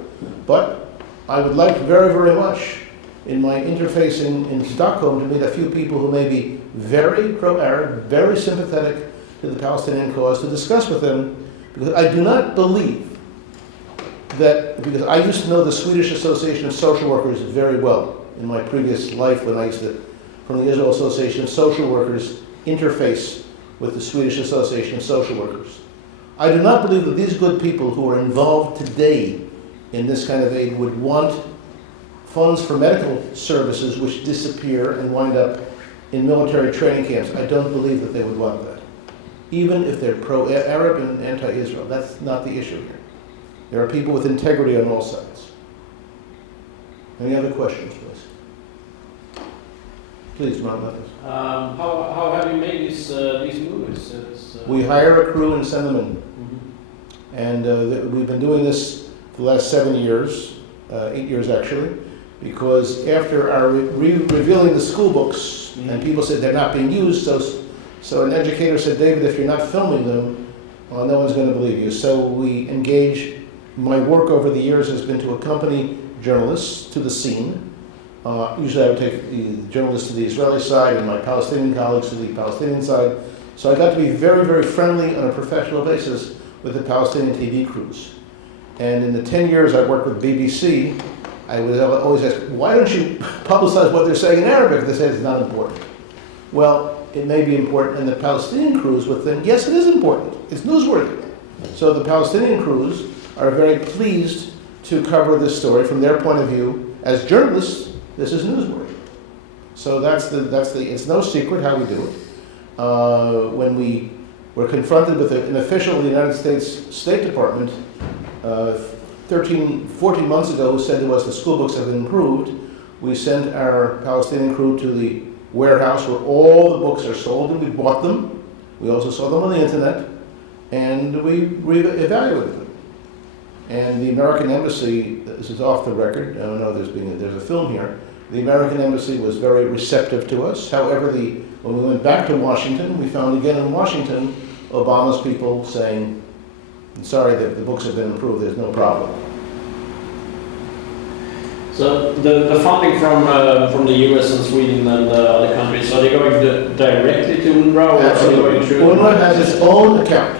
but I would like very, very much in my interface in Stockholm to meet a few people who may be very pro-Arab, very sympathetic to the Palestinian cause to discuss with them, because I do not believe that, because I used to know the Swedish Association of Social Workers very well in my previous life when I used to, from the Israel Association of Social Workers, interface with the Swedish Association of Social Workers. I do not believe that these good people who are involved today in this kind of aid would want funds for medical services which disappear and wind up in military training camps. I don't believe that they would want that, even if they're pro-Arab and anti-Israel. That's not the issue here. There are people with integrity on all sides. Any other questions, please? Please, Ron. How have you made these movies? We hire a crew and send them in. And we've been doing this for the last 7 years, 8 years actually, because after our revealing the school books, and people said they're not being used, so an educator said, David, if you're not filming them, well, no one's going to believe you. So we engage. My work over the years has been to accompany journalists to the scene. Usually I would take the journalists to the Israeli side and my Palestinian colleagues to the Palestinian side. So I got to be very, very friendly on a professional basis with the Palestinian TV crews. And in the 10 years I worked with BBC, I would always ask, why don't you publicize what they're saying in Arabic? They say it's not important. Well, it may be important, and the Palestinian crews would think, yes, it is important. It's newsworthy. So the Palestinian crews are very pleased to cover this story from their point of view. As journalists, this is newsworthy. So it's no secret how we do it. When we were confronted with an official of the United States State Department 14 months ago who said to us the school books have been improved, we sent our Palestinian crew to the warehouse where all the books are sold, and we bought them. We also saw them on the internet, and we evaluated them. And the American Embassy, this is off the record, I don't know there's a film here, the American Embassy was very receptive to us. However, when we went back to Washington, we found again in Washington, Obama's people saying, I'm sorry, the books have been improved, there's no problem. So the funding from the US and Sweden and other countries, are they going directly to UNRWA, or are they going through? UNRWA has its own account.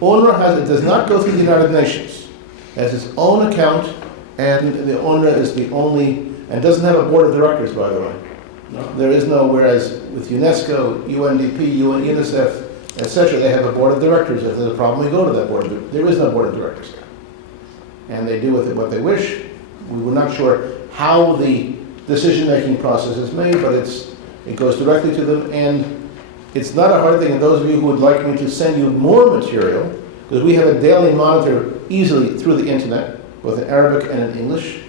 UNRWA does not go through the United Nations. It has its own account, and the UNRWA is the only, and doesn't have a board of directors, by the way. No. There is no, whereas with UNESCO, UNDP, UNICEF, etc., they have a board of directors. If there's a problem, we go to that board. There is no board of directors there. And they do with it what they wish. We were not sure how the decision-making process is made, but it goes directly to them, and it's not a hard thing. And those of you who would like me to send you more material, because we have a daily monitor easily through the internet, both in Arabic and in English,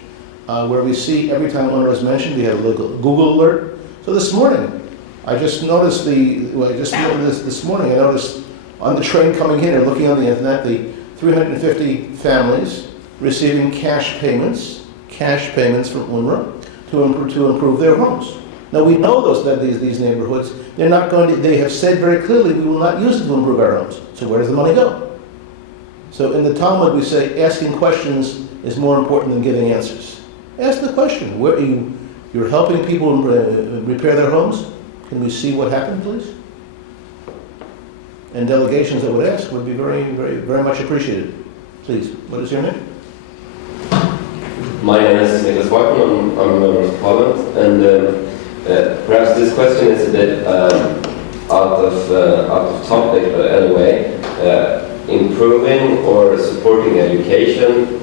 where we see every time UNRWA is mentioned. We have a Google alert. So this morning, I just noticed this morning, I noticed on the train coming in or looking on the internet, the 350 families receiving cash payments from UNRWA to improve their homes. Now we know these neighborhoods, they have said very clearly, we will not use it to improve our homes. So where does the money go? So in the Talmud we say asking questions is more important than giving answers. Ask the question, you're helping people repair their homes? Can we see what happened, please? And delegations that would ask would be very, very, very much appreciated. Please, what is your name? My name is Nicholas Whiteman. I'm a member of Parliament, and perhaps this question is a bit out of topic, but anyway, improving or supporting education.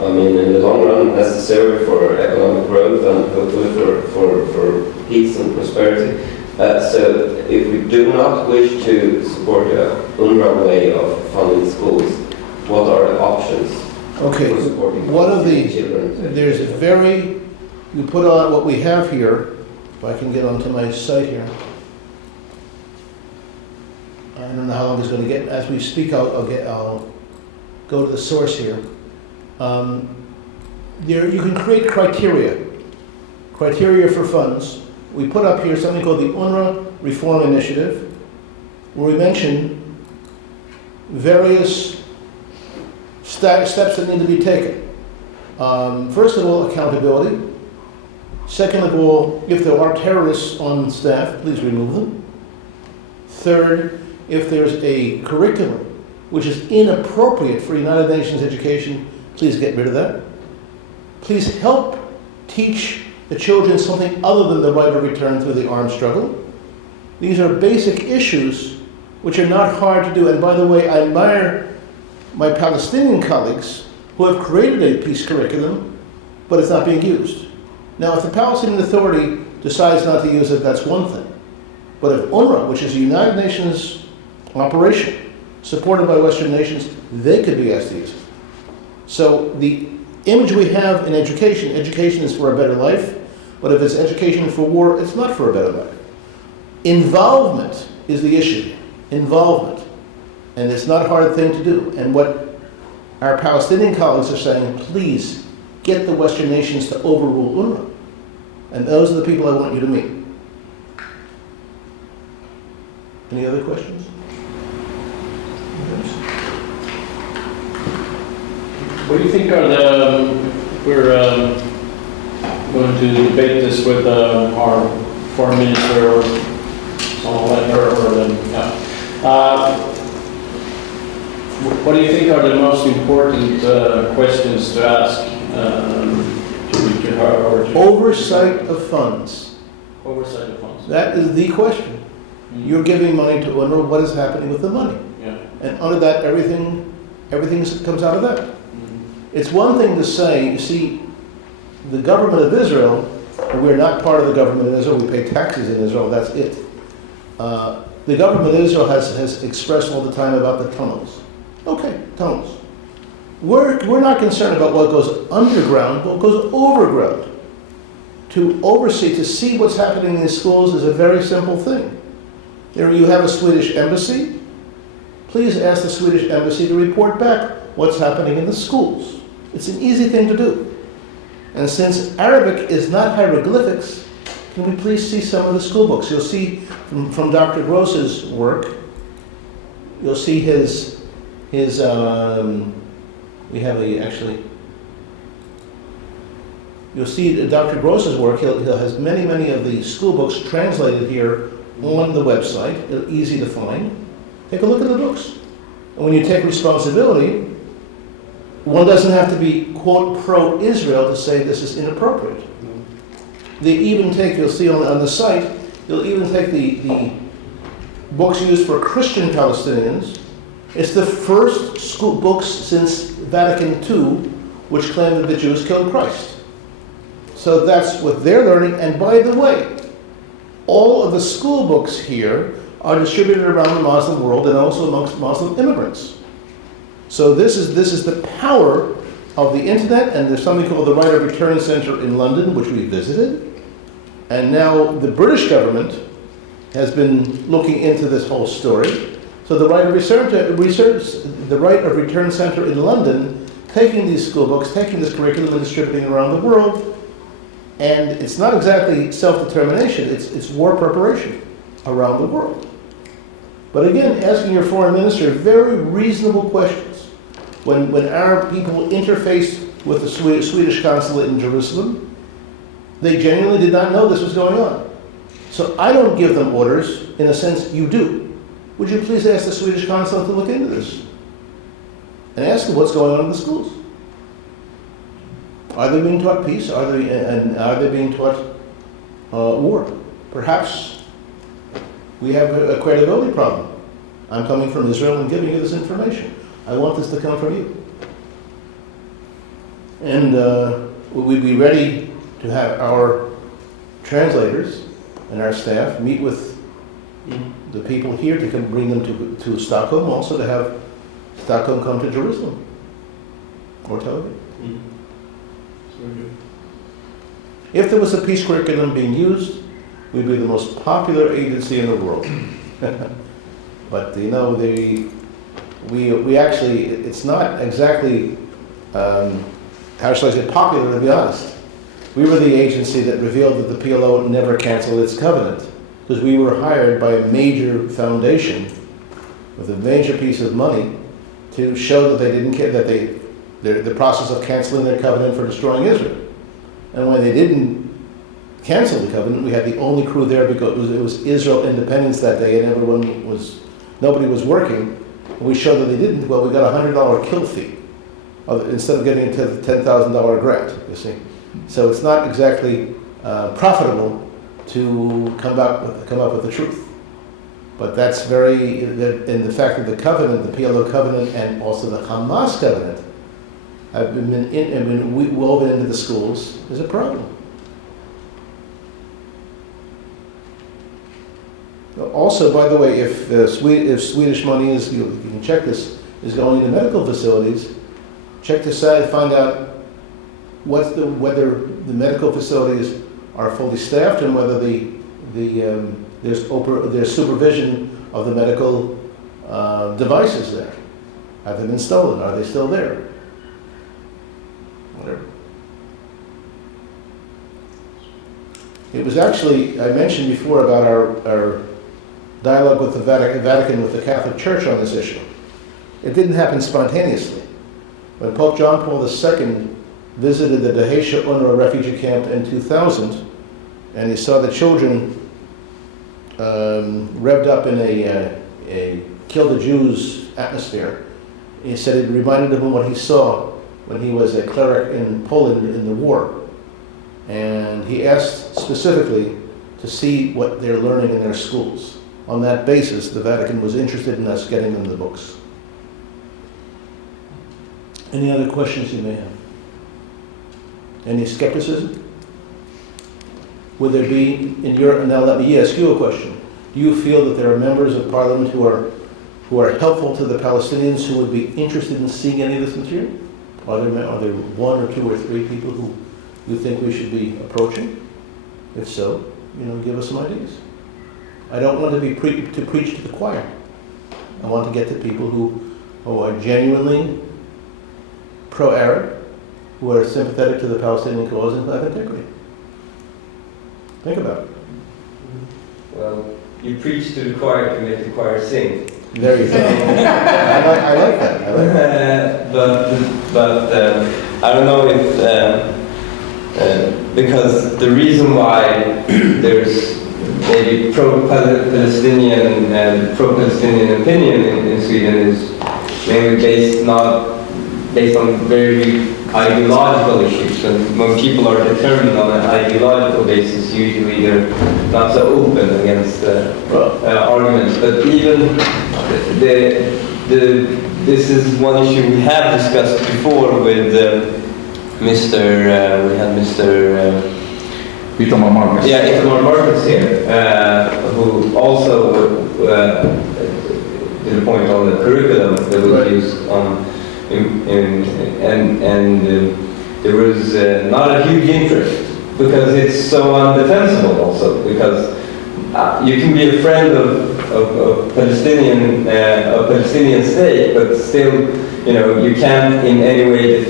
I mean, in the long run, necessary for economic growth and hopefully for peace and prosperity. So, if we do not wish to support the UNRWA way of funding schools, what are the options? Okay, you put on what we have here, if I can get onto my site here. I don't know how long it's going to get. As we speak, I'll go to the source here. You can create criteria for funds. We put up here something called the UNRWA Reform Initiative, where we mention various steps that need to be taken. First of all, accountability. Second of all, if there are terrorists on staff, please remove them. Third, if there's a curriculum which is inappropriate for United Nations education, please get rid of that. Please help teach the children something other than the right of return through the armed struggle. These are basic issues which are not hard to do. And by the way, I admire my Palestinian colleagues who have created a peace curriculum, but it's not being used. Now, if the Palestinian Authority decides not to use it, that's one thing. But if UNRWA, which is a United Nations operation, supported by Western nations, they could be asked to use it. So the image we have in education is for a better life, but if it's education for war, it's not for a better life. Involvement is the issue. Involvement. And it's not a hard thing to do. And what our Palestinian colleagues are saying, please get the Western nations to overrule UNRWA. And those are the people I want you to meet. Any other questions? What do you think are we're going to debate this with our foreign minister or someone like her, what do you think are the most important questions to ask to her? Oversight of funds. Oversight of funds. That is the question. Mm-hmm. You're giving money to UNRWA, what is happening with the money? Yeah. And under that, everything comes out of that. Mm-hmm. It's one thing to say, you see, the government of Israel, and we're not part of the government of Israel, we pay taxes in Israel, that's it. The government of Israel has expressed all the time about the tunnels. Okay, tunnels. We're not concerned about what goes underground, but what goes overground. To oversee, to see what's happening in the schools is a very simple thing. There you have a Swedish embassy. Please ask the Swedish embassy to report back what's happening in the schools. It's an easy thing to do. And since Arabic is not hieroglyphics, can we please see some of the school books? You'll see from Dr. Gross's work, you'll see his you'll see Dr. Gross's work. He'll has many of the school books translated here on the website. They're easy to find. Take a look at the books. And when you take responsibility, one doesn't have to be, quote, pro-Israel to say this is inappropriate. They even take, you'll see on the site, you'll even take the books used for Christian Palestinians. It's the first school books since Vatican II which claim that the Jews killed Christ. So that's what they're learning. And by the way, all of the school books here are distributed around the Muslim world and also amongst Muslim immigrants. So this is the power of the internet, and there's something called the Right of Return Center in London, which we visited. And now the British government has been looking into this whole story. So the Right of Return Center in London, taking these school books, taking this curriculum and distributing it around the world. And it's not exactly self-determination, it's war preparation around the world. But again, asking your foreign minister very reasonable questions. When our people interfaced with the Swedish consulate in Jerusalem, they genuinely did not know this was going on. So I don't give them orders, in a sense you do. Would you please ask the Swedish consulate to look into this? And ask them what's going on in the schools. Are they being taught peace? Are they being taught war? Perhaps we have a credibility problem. I'm coming from Israel and giving you this information. I want this to come from you. And we'd be ready to have our translators and our staff meet with the people here to come bring them to Stockholm, also to have Stockholm come to Jerusalem or Tel Aviv. If there was a peace curriculum being used, we'd be the most popular agency in the world. But you know, we actually, it's not exactly, how shall I say, popular, to be honest. We were the agency that revealed that the PLO never canceled its covenant, because we were hired by a major foundation with a major piece of money to show that they didn't care, that the process of canceling their covenant for destroying Israel. And when they didn't cancel the covenant, we had the only crew there because it was Israel independence that day, and everyone was nobody was working, and we showed that they didn't, well, we got a $100 kill fee instead of getting a $10,000 grant, you see. So it's not exactly profitable to come up with the truth. But that's in the fact that the covenant, the PLO covenant, and also the Hamas covenant have been woven into the schools is a problem. Also, by the way, if Swedish money is, you can check this, is going into medical facilities, check this out, find out whether the medical facilities are fully staffed and whether there's supervision of the medical devices there. Have they been stolen? Are they still there? Whatever. It was actually, I mentioned before about our dialogue with the Vatican with the Catholic Church on this issue. It didn't happen spontaneously. When Pope John Paul II visited the Dheisheh UNRWA refugee camp in 2000, and he saw the children revved up in a kill the Jews atmosphere, he said it reminded him of what he saw when he was a cleric in Poland in the war. And he asked specifically to see what they're learning in their schools. On that basis, the Vatican was interested in us getting them the books. Any other questions you may have? Any skepticism? Would there be, now let me ask you a question. Do you feel that there are members of parliament who are helpful to the Palestinians who would be interested in seeing any of this material? Are there one or two or three people who you think we should be approaching? If so, give us some ideas. I don't want to be preach to the choir. I want to get to people who are genuinely pro-Arab, who are sympathetic to the Palestinian cause and have integrity. Think about it. Well, you preach to the choir to make the choir sing. There you go. I like that. But I don't know if because the reason why there's maybe pro-Palestinian and pro-Palestinian opinion in Sweden is mainly based on very ideological issues, and when people are determined on an ideological basis, usually they're not so open against arguments. But even this is one issue we have discussed before with Itamar Marcus. Yeah, Itamar Marcus here, who also did a point on the curriculum that was used and there was not a huge interest because it's so undefensible also, because you can be a friend of Palestinian state, but still, you can't in any way,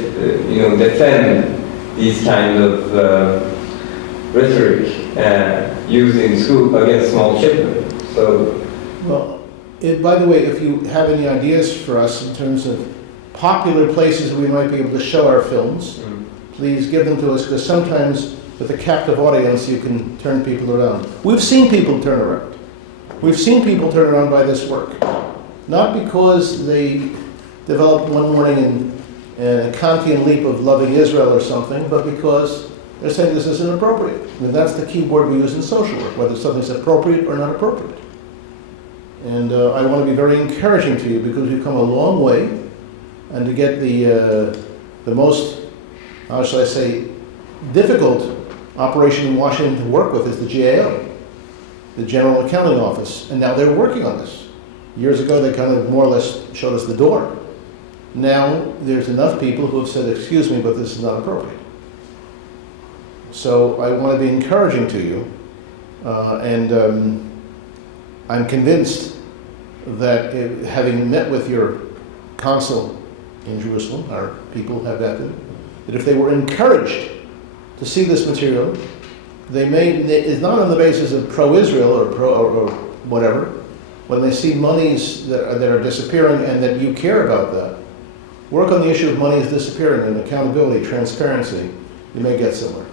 defend these kind of rhetoric used in school against small children. So, well, by the way, if you have any ideas for us in terms of popular places we might be able to show our films, please give them to us, because sometimes with a captive audience you can turn people around. We've seen people turn around. We've seen people turn around by this work. Not because they developed one morning a Kantian leap of loving Israel or something, but because they're saying this isn't appropriate. And that's the key word we use in social work, whether something's appropriate or not appropriate. And I want to be very encouraging to you because we've come a long way. And to get the most, how shall I say, difficult operation in Washington to work with is the GAO, the General Accounting Office. And now they're working on this. Years ago, they kind of more or less showed us the door. Now, there's enough people who have said, excuse me, but this is not appropriate. So I want to be encouraging to you. I'm convinced that having met with your consul in Jerusalem, our people have that if they were encouraged to see this material, it's not on the basis of pro-Israel or whatever, when they see monies that are disappearing and that you care about that, work on the issue of monies disappearing and accountability, transparency, you may get somewhere.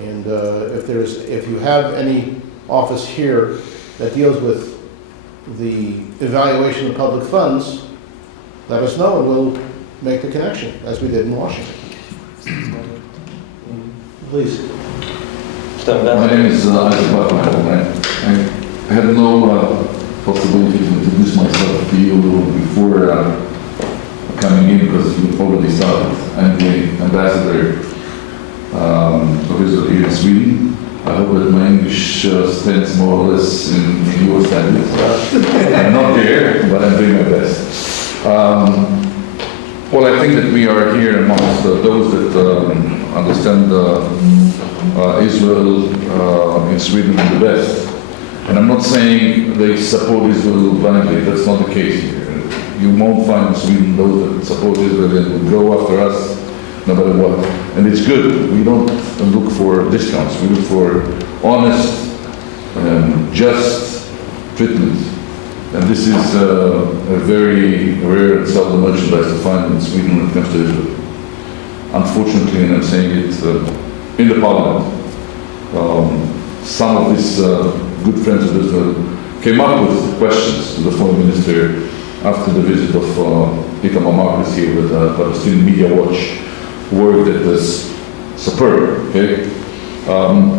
And if you have any office here that deals with the evaluation of public funds, let us know and we'll make the connection, as we did in Washington. Please. My name is Isaac Bakom. I had no possibility to introduce myself to you before coming in because you already started. I'm the ambassador of Israel here in Sweden. I hope that my English stands more or less in your standards. I'm not there, but I'm doing my best. Well, I think that we are here amongst those that understand Israel in Sweden the best. And I'm not saying they support Israel blindly. That's not the case here. You won't find in Sweden those that support Israel and will go after us no matter what. And it's good. We don't look for discounts. We look for honest and just treatment. And this is a very rare and seldom merchandise to find in Sweden when it comes to Israel. Unfortunately, and I'm saying it in the parliament, some of these good friends of Israel came up with questions to the foreign minister after the visit of Itamar Marcus here with Palestinian Media Watch, work that was superb. Okay,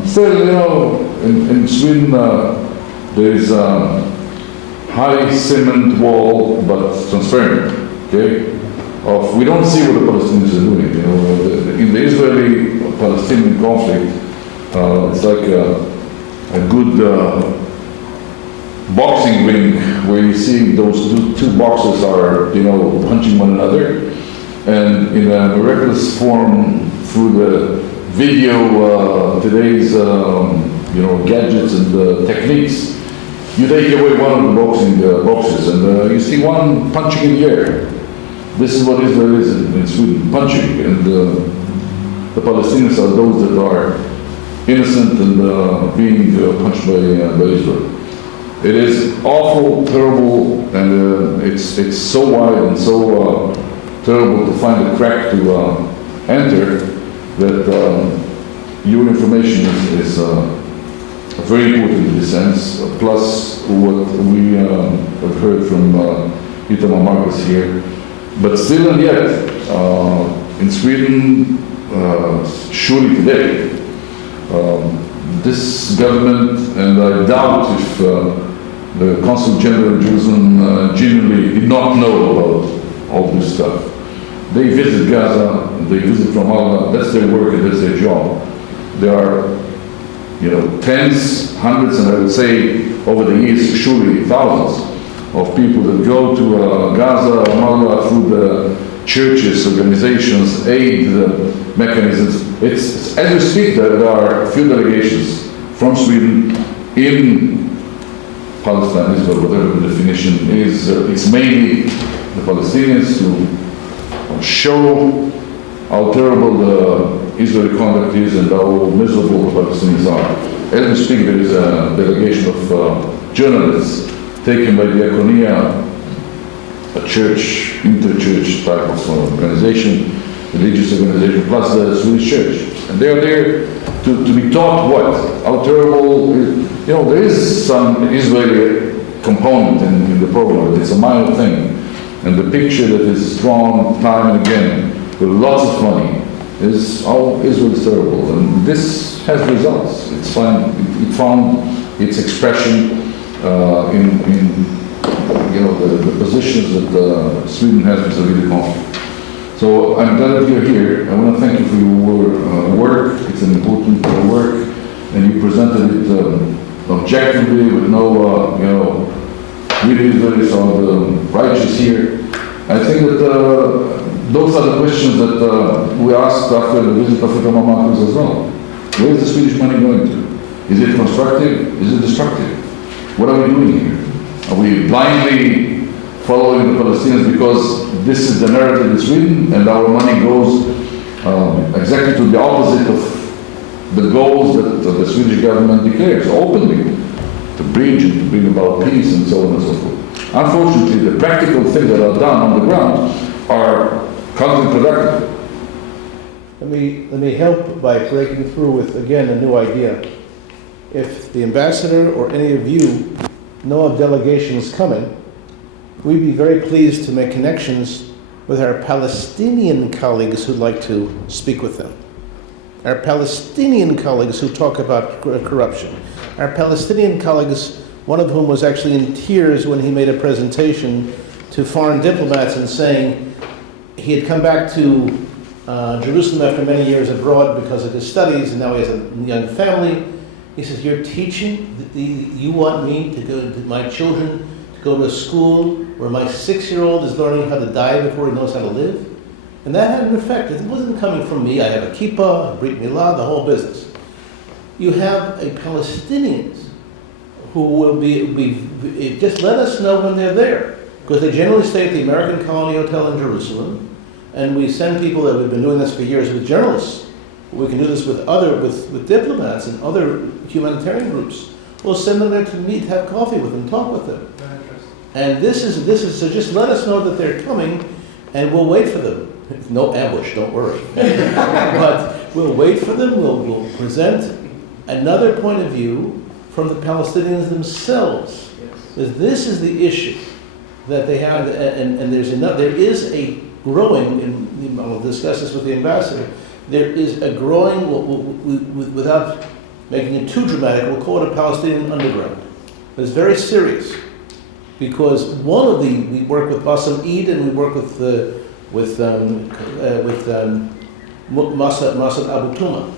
still, you know, in Sweden there is a high cement wall, but transparent. Okay, we don't see what the Palestinians are doing. You know, in the Israeli-Palestinian conflict, it's like a good boxing ring where you see those two boxers are, you know, punching one another, and in a miraculous form through the video, today's you know, gadgets and techniques, you take away one of the boxing boxes, and you see one punching in the air. This is what Israel is in Sweden, punching, and the Palestinians are those that are innocent and being punched by Israel. It is awful, terrible, and it's so wide and so terrible to find a crack to enter that your information is very important in this sense, plus what we have heard from Itamar Marcus here. But still and yet, in Sweden, surely today, this government, and I doubt if the Consul General in Jerusalem genuinely did not know about all this stuff. They visit Gaza, they visit Ramallah, that's their work and that's their job. There are, you know, tens, hundreds, and I would say over the years, surely thousands of people that go to Gaza, Ramallah, through the churches, organizations, aid mechanisms. It's as we speak, there are a few delegations from Sweden in Palestine, Israel, whatever the definition is. It's mainly the Palestinians to show how terrible the Israeli conduct is and how miserable the Palestinians are. As we speak, there is a delegation of journalists taken by the Diakonia, a church, inter-church type of organization, religious organization, plus the Swedish church. And they are there to be taught what? How terrible, you know, there is some Israeli component in the program, but it's a minor thing. And the picture that is drawn time and again with lots of money is how Israel is terrible. And this has results. It found its expression in you know, the positions that Sweden has vis-a-vis the conflict. So I'm glad that you're here. I want to thank you for your work. It's an important work, and you presented it objectively with no, you know, really Israelis are righteous here. I think that those are the questions that we asked after the visit of Itamar Marcus as well. Where is the Swedish money going to? Is it constructive? Is it destructive? What are we doing here? Are we blindly following the Palestinians because this is the narrative in Sweden and our money goes exactly to the opposite of the goals that the Swedish government declares openly, to bridge and to bring about peace and so on and so forth. Unfortunately, the practical things that are done on the ground are counterproductive. Let me help by breaking through with, again, a new idea. If the ambassador or any of you know of delegations coming, we'd be very pleased to make connections with our Palestinian colleagues who'd like to speak with them. Our Palestinian colleagues who talk about corruption. Our Palestinian colleagues, one of whom was actually in tears when he made a presentation to foreign diplomats and saying he had come back to Jerusalem after many years abroad because of his studies, and now he has a young family. He says, you're teaching, you want me to go to my children to go to a school where my 6-year-old is learning how to die before he knows how to live? And that had an effect. It wasn't coming from me. I have a kippah, a brit milah, the whole business. You have a Palestinians who will be just let us know when they're there, because they generally stay at the American Colony Hotel in Jerusalem, and we send people that we've been doing this for years with journalists. We can do this with with diplomats and other humanitarian groups. We'll send them there to meet, have coffee with them, talk with them. And this is so just let us know that they're coming, and we'll wait for them. No ambush, don't worry. But we'll wait for them. We'll present another point of view from the Palestinians themselves. Because this is the issue that they have, and there is a growing, and I'll discuss this with the ambassador, there is a growing, without making it too dramatic, we'll call it a Palestinian underground. It's very serious, because we work with Bassem Eid, and we work with Masad Abu Tuma.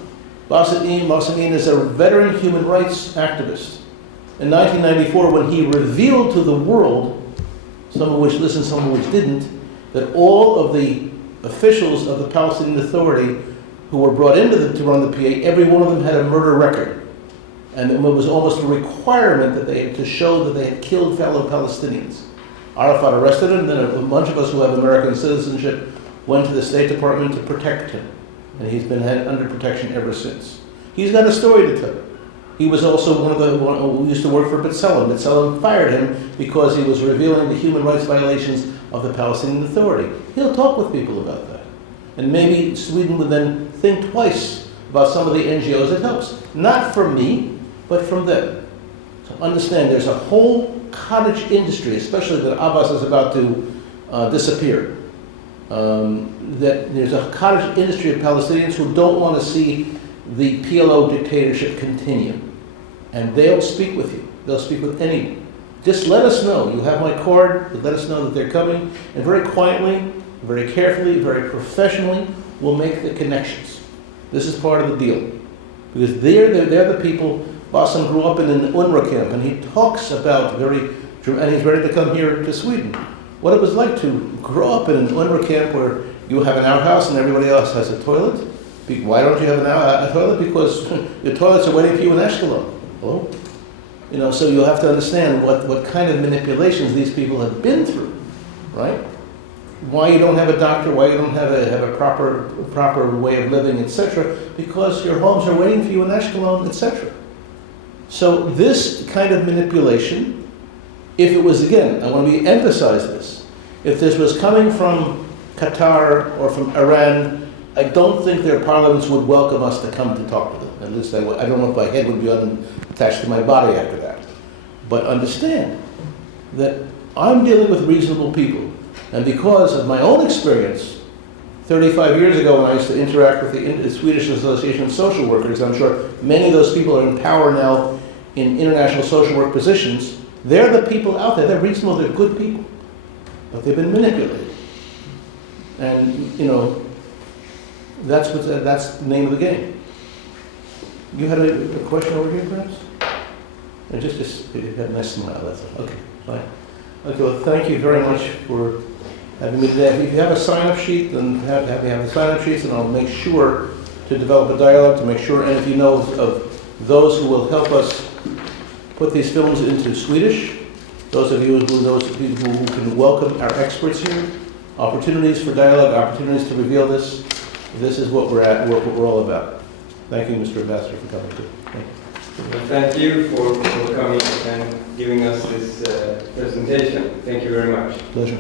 Bassem Eid is a veteran human rights activist. In 1994, when he revealed to the world, some of which listened, some of which didn't, that all of the officials of the Palestinian Authority who were brought in to run the PA, every one of them had a murder record. And it was almost a requirement that to show that they had killed fellow Palestinians. Arafat arrested him, then a bunch of us who have American citizenship went to the State Department to protect him. And he's been under protection ever since. He's got a story to tell. He was also one who used to work for B'Tselem. B'Tselem fired him because he was revealing the human rights violations of the Palestinian Authority. He'll talk with people about that. And maybe Sweden would then think twice about some of the NGOs it helps. Not from me, but from them. So understand there's a whole cottage industry, especially that Abbas is about to disappear. That there's a cottage industry of Palestinians who don't want to see the PLO dictatorship continue. And they'll speak with you. They'll speak with anyone. Just let us know. You have my card. Let us know that they're coming. And very quietly, very carefully, very professionally, we'll make the connections. This is part of the deal. Because they're the people. Bassem grew up in an UNRWA camp, and he talks about and he's ready to come here to Sweden. What it was like to grow up in an UNRWA camp where you have an outhouse and everybody else has a toilet. Why don't you have a toilet? Because the toilets are waiting for you in Ashkelon. Hello? So you'll have to understand what kind of manipulations these people have been through, right? Why you don't have a doctor, why you don't have a proper way of living, etc. Because your homes are waiting for you in Ashkelon, etc. So this kind of manipulation, if it was, again, I want to emphasize this, if this was coming from Qatar or from Iran, I don't think their parliaments would welcome us to come to talk to them. At least I don't know if my head would be attached to my body after that. But understand that I'm dealing with reasonable people. And because of my own experience, 35 years ago when I used to interact with the Swedish Association of Social Workers, I'm sure many of those people are in power now in international social work positions. They're the people out there. They're reasonable, they're good people. But they've been manipulated. And, that's the name of the game. You had a question over here, perhaps? And just you had a nice smile, that's all. Okay, fine. Okay, well, thank you very much for having me today. If you have a sign-up sheet, then have the sign-up sheets, and I'll make sure to develop a dialogue to make sure, and if you know of those who will help us put these films into Swedish, those people who can welcome our experts here, opportunities for dialogue, opportunities to reveal this. This is what what we're all about. Thank you, Mr. Ambassador, for coming too. Thank you. Well, thank you for coming and giving us this presentation. Thank you very much. Pleasure.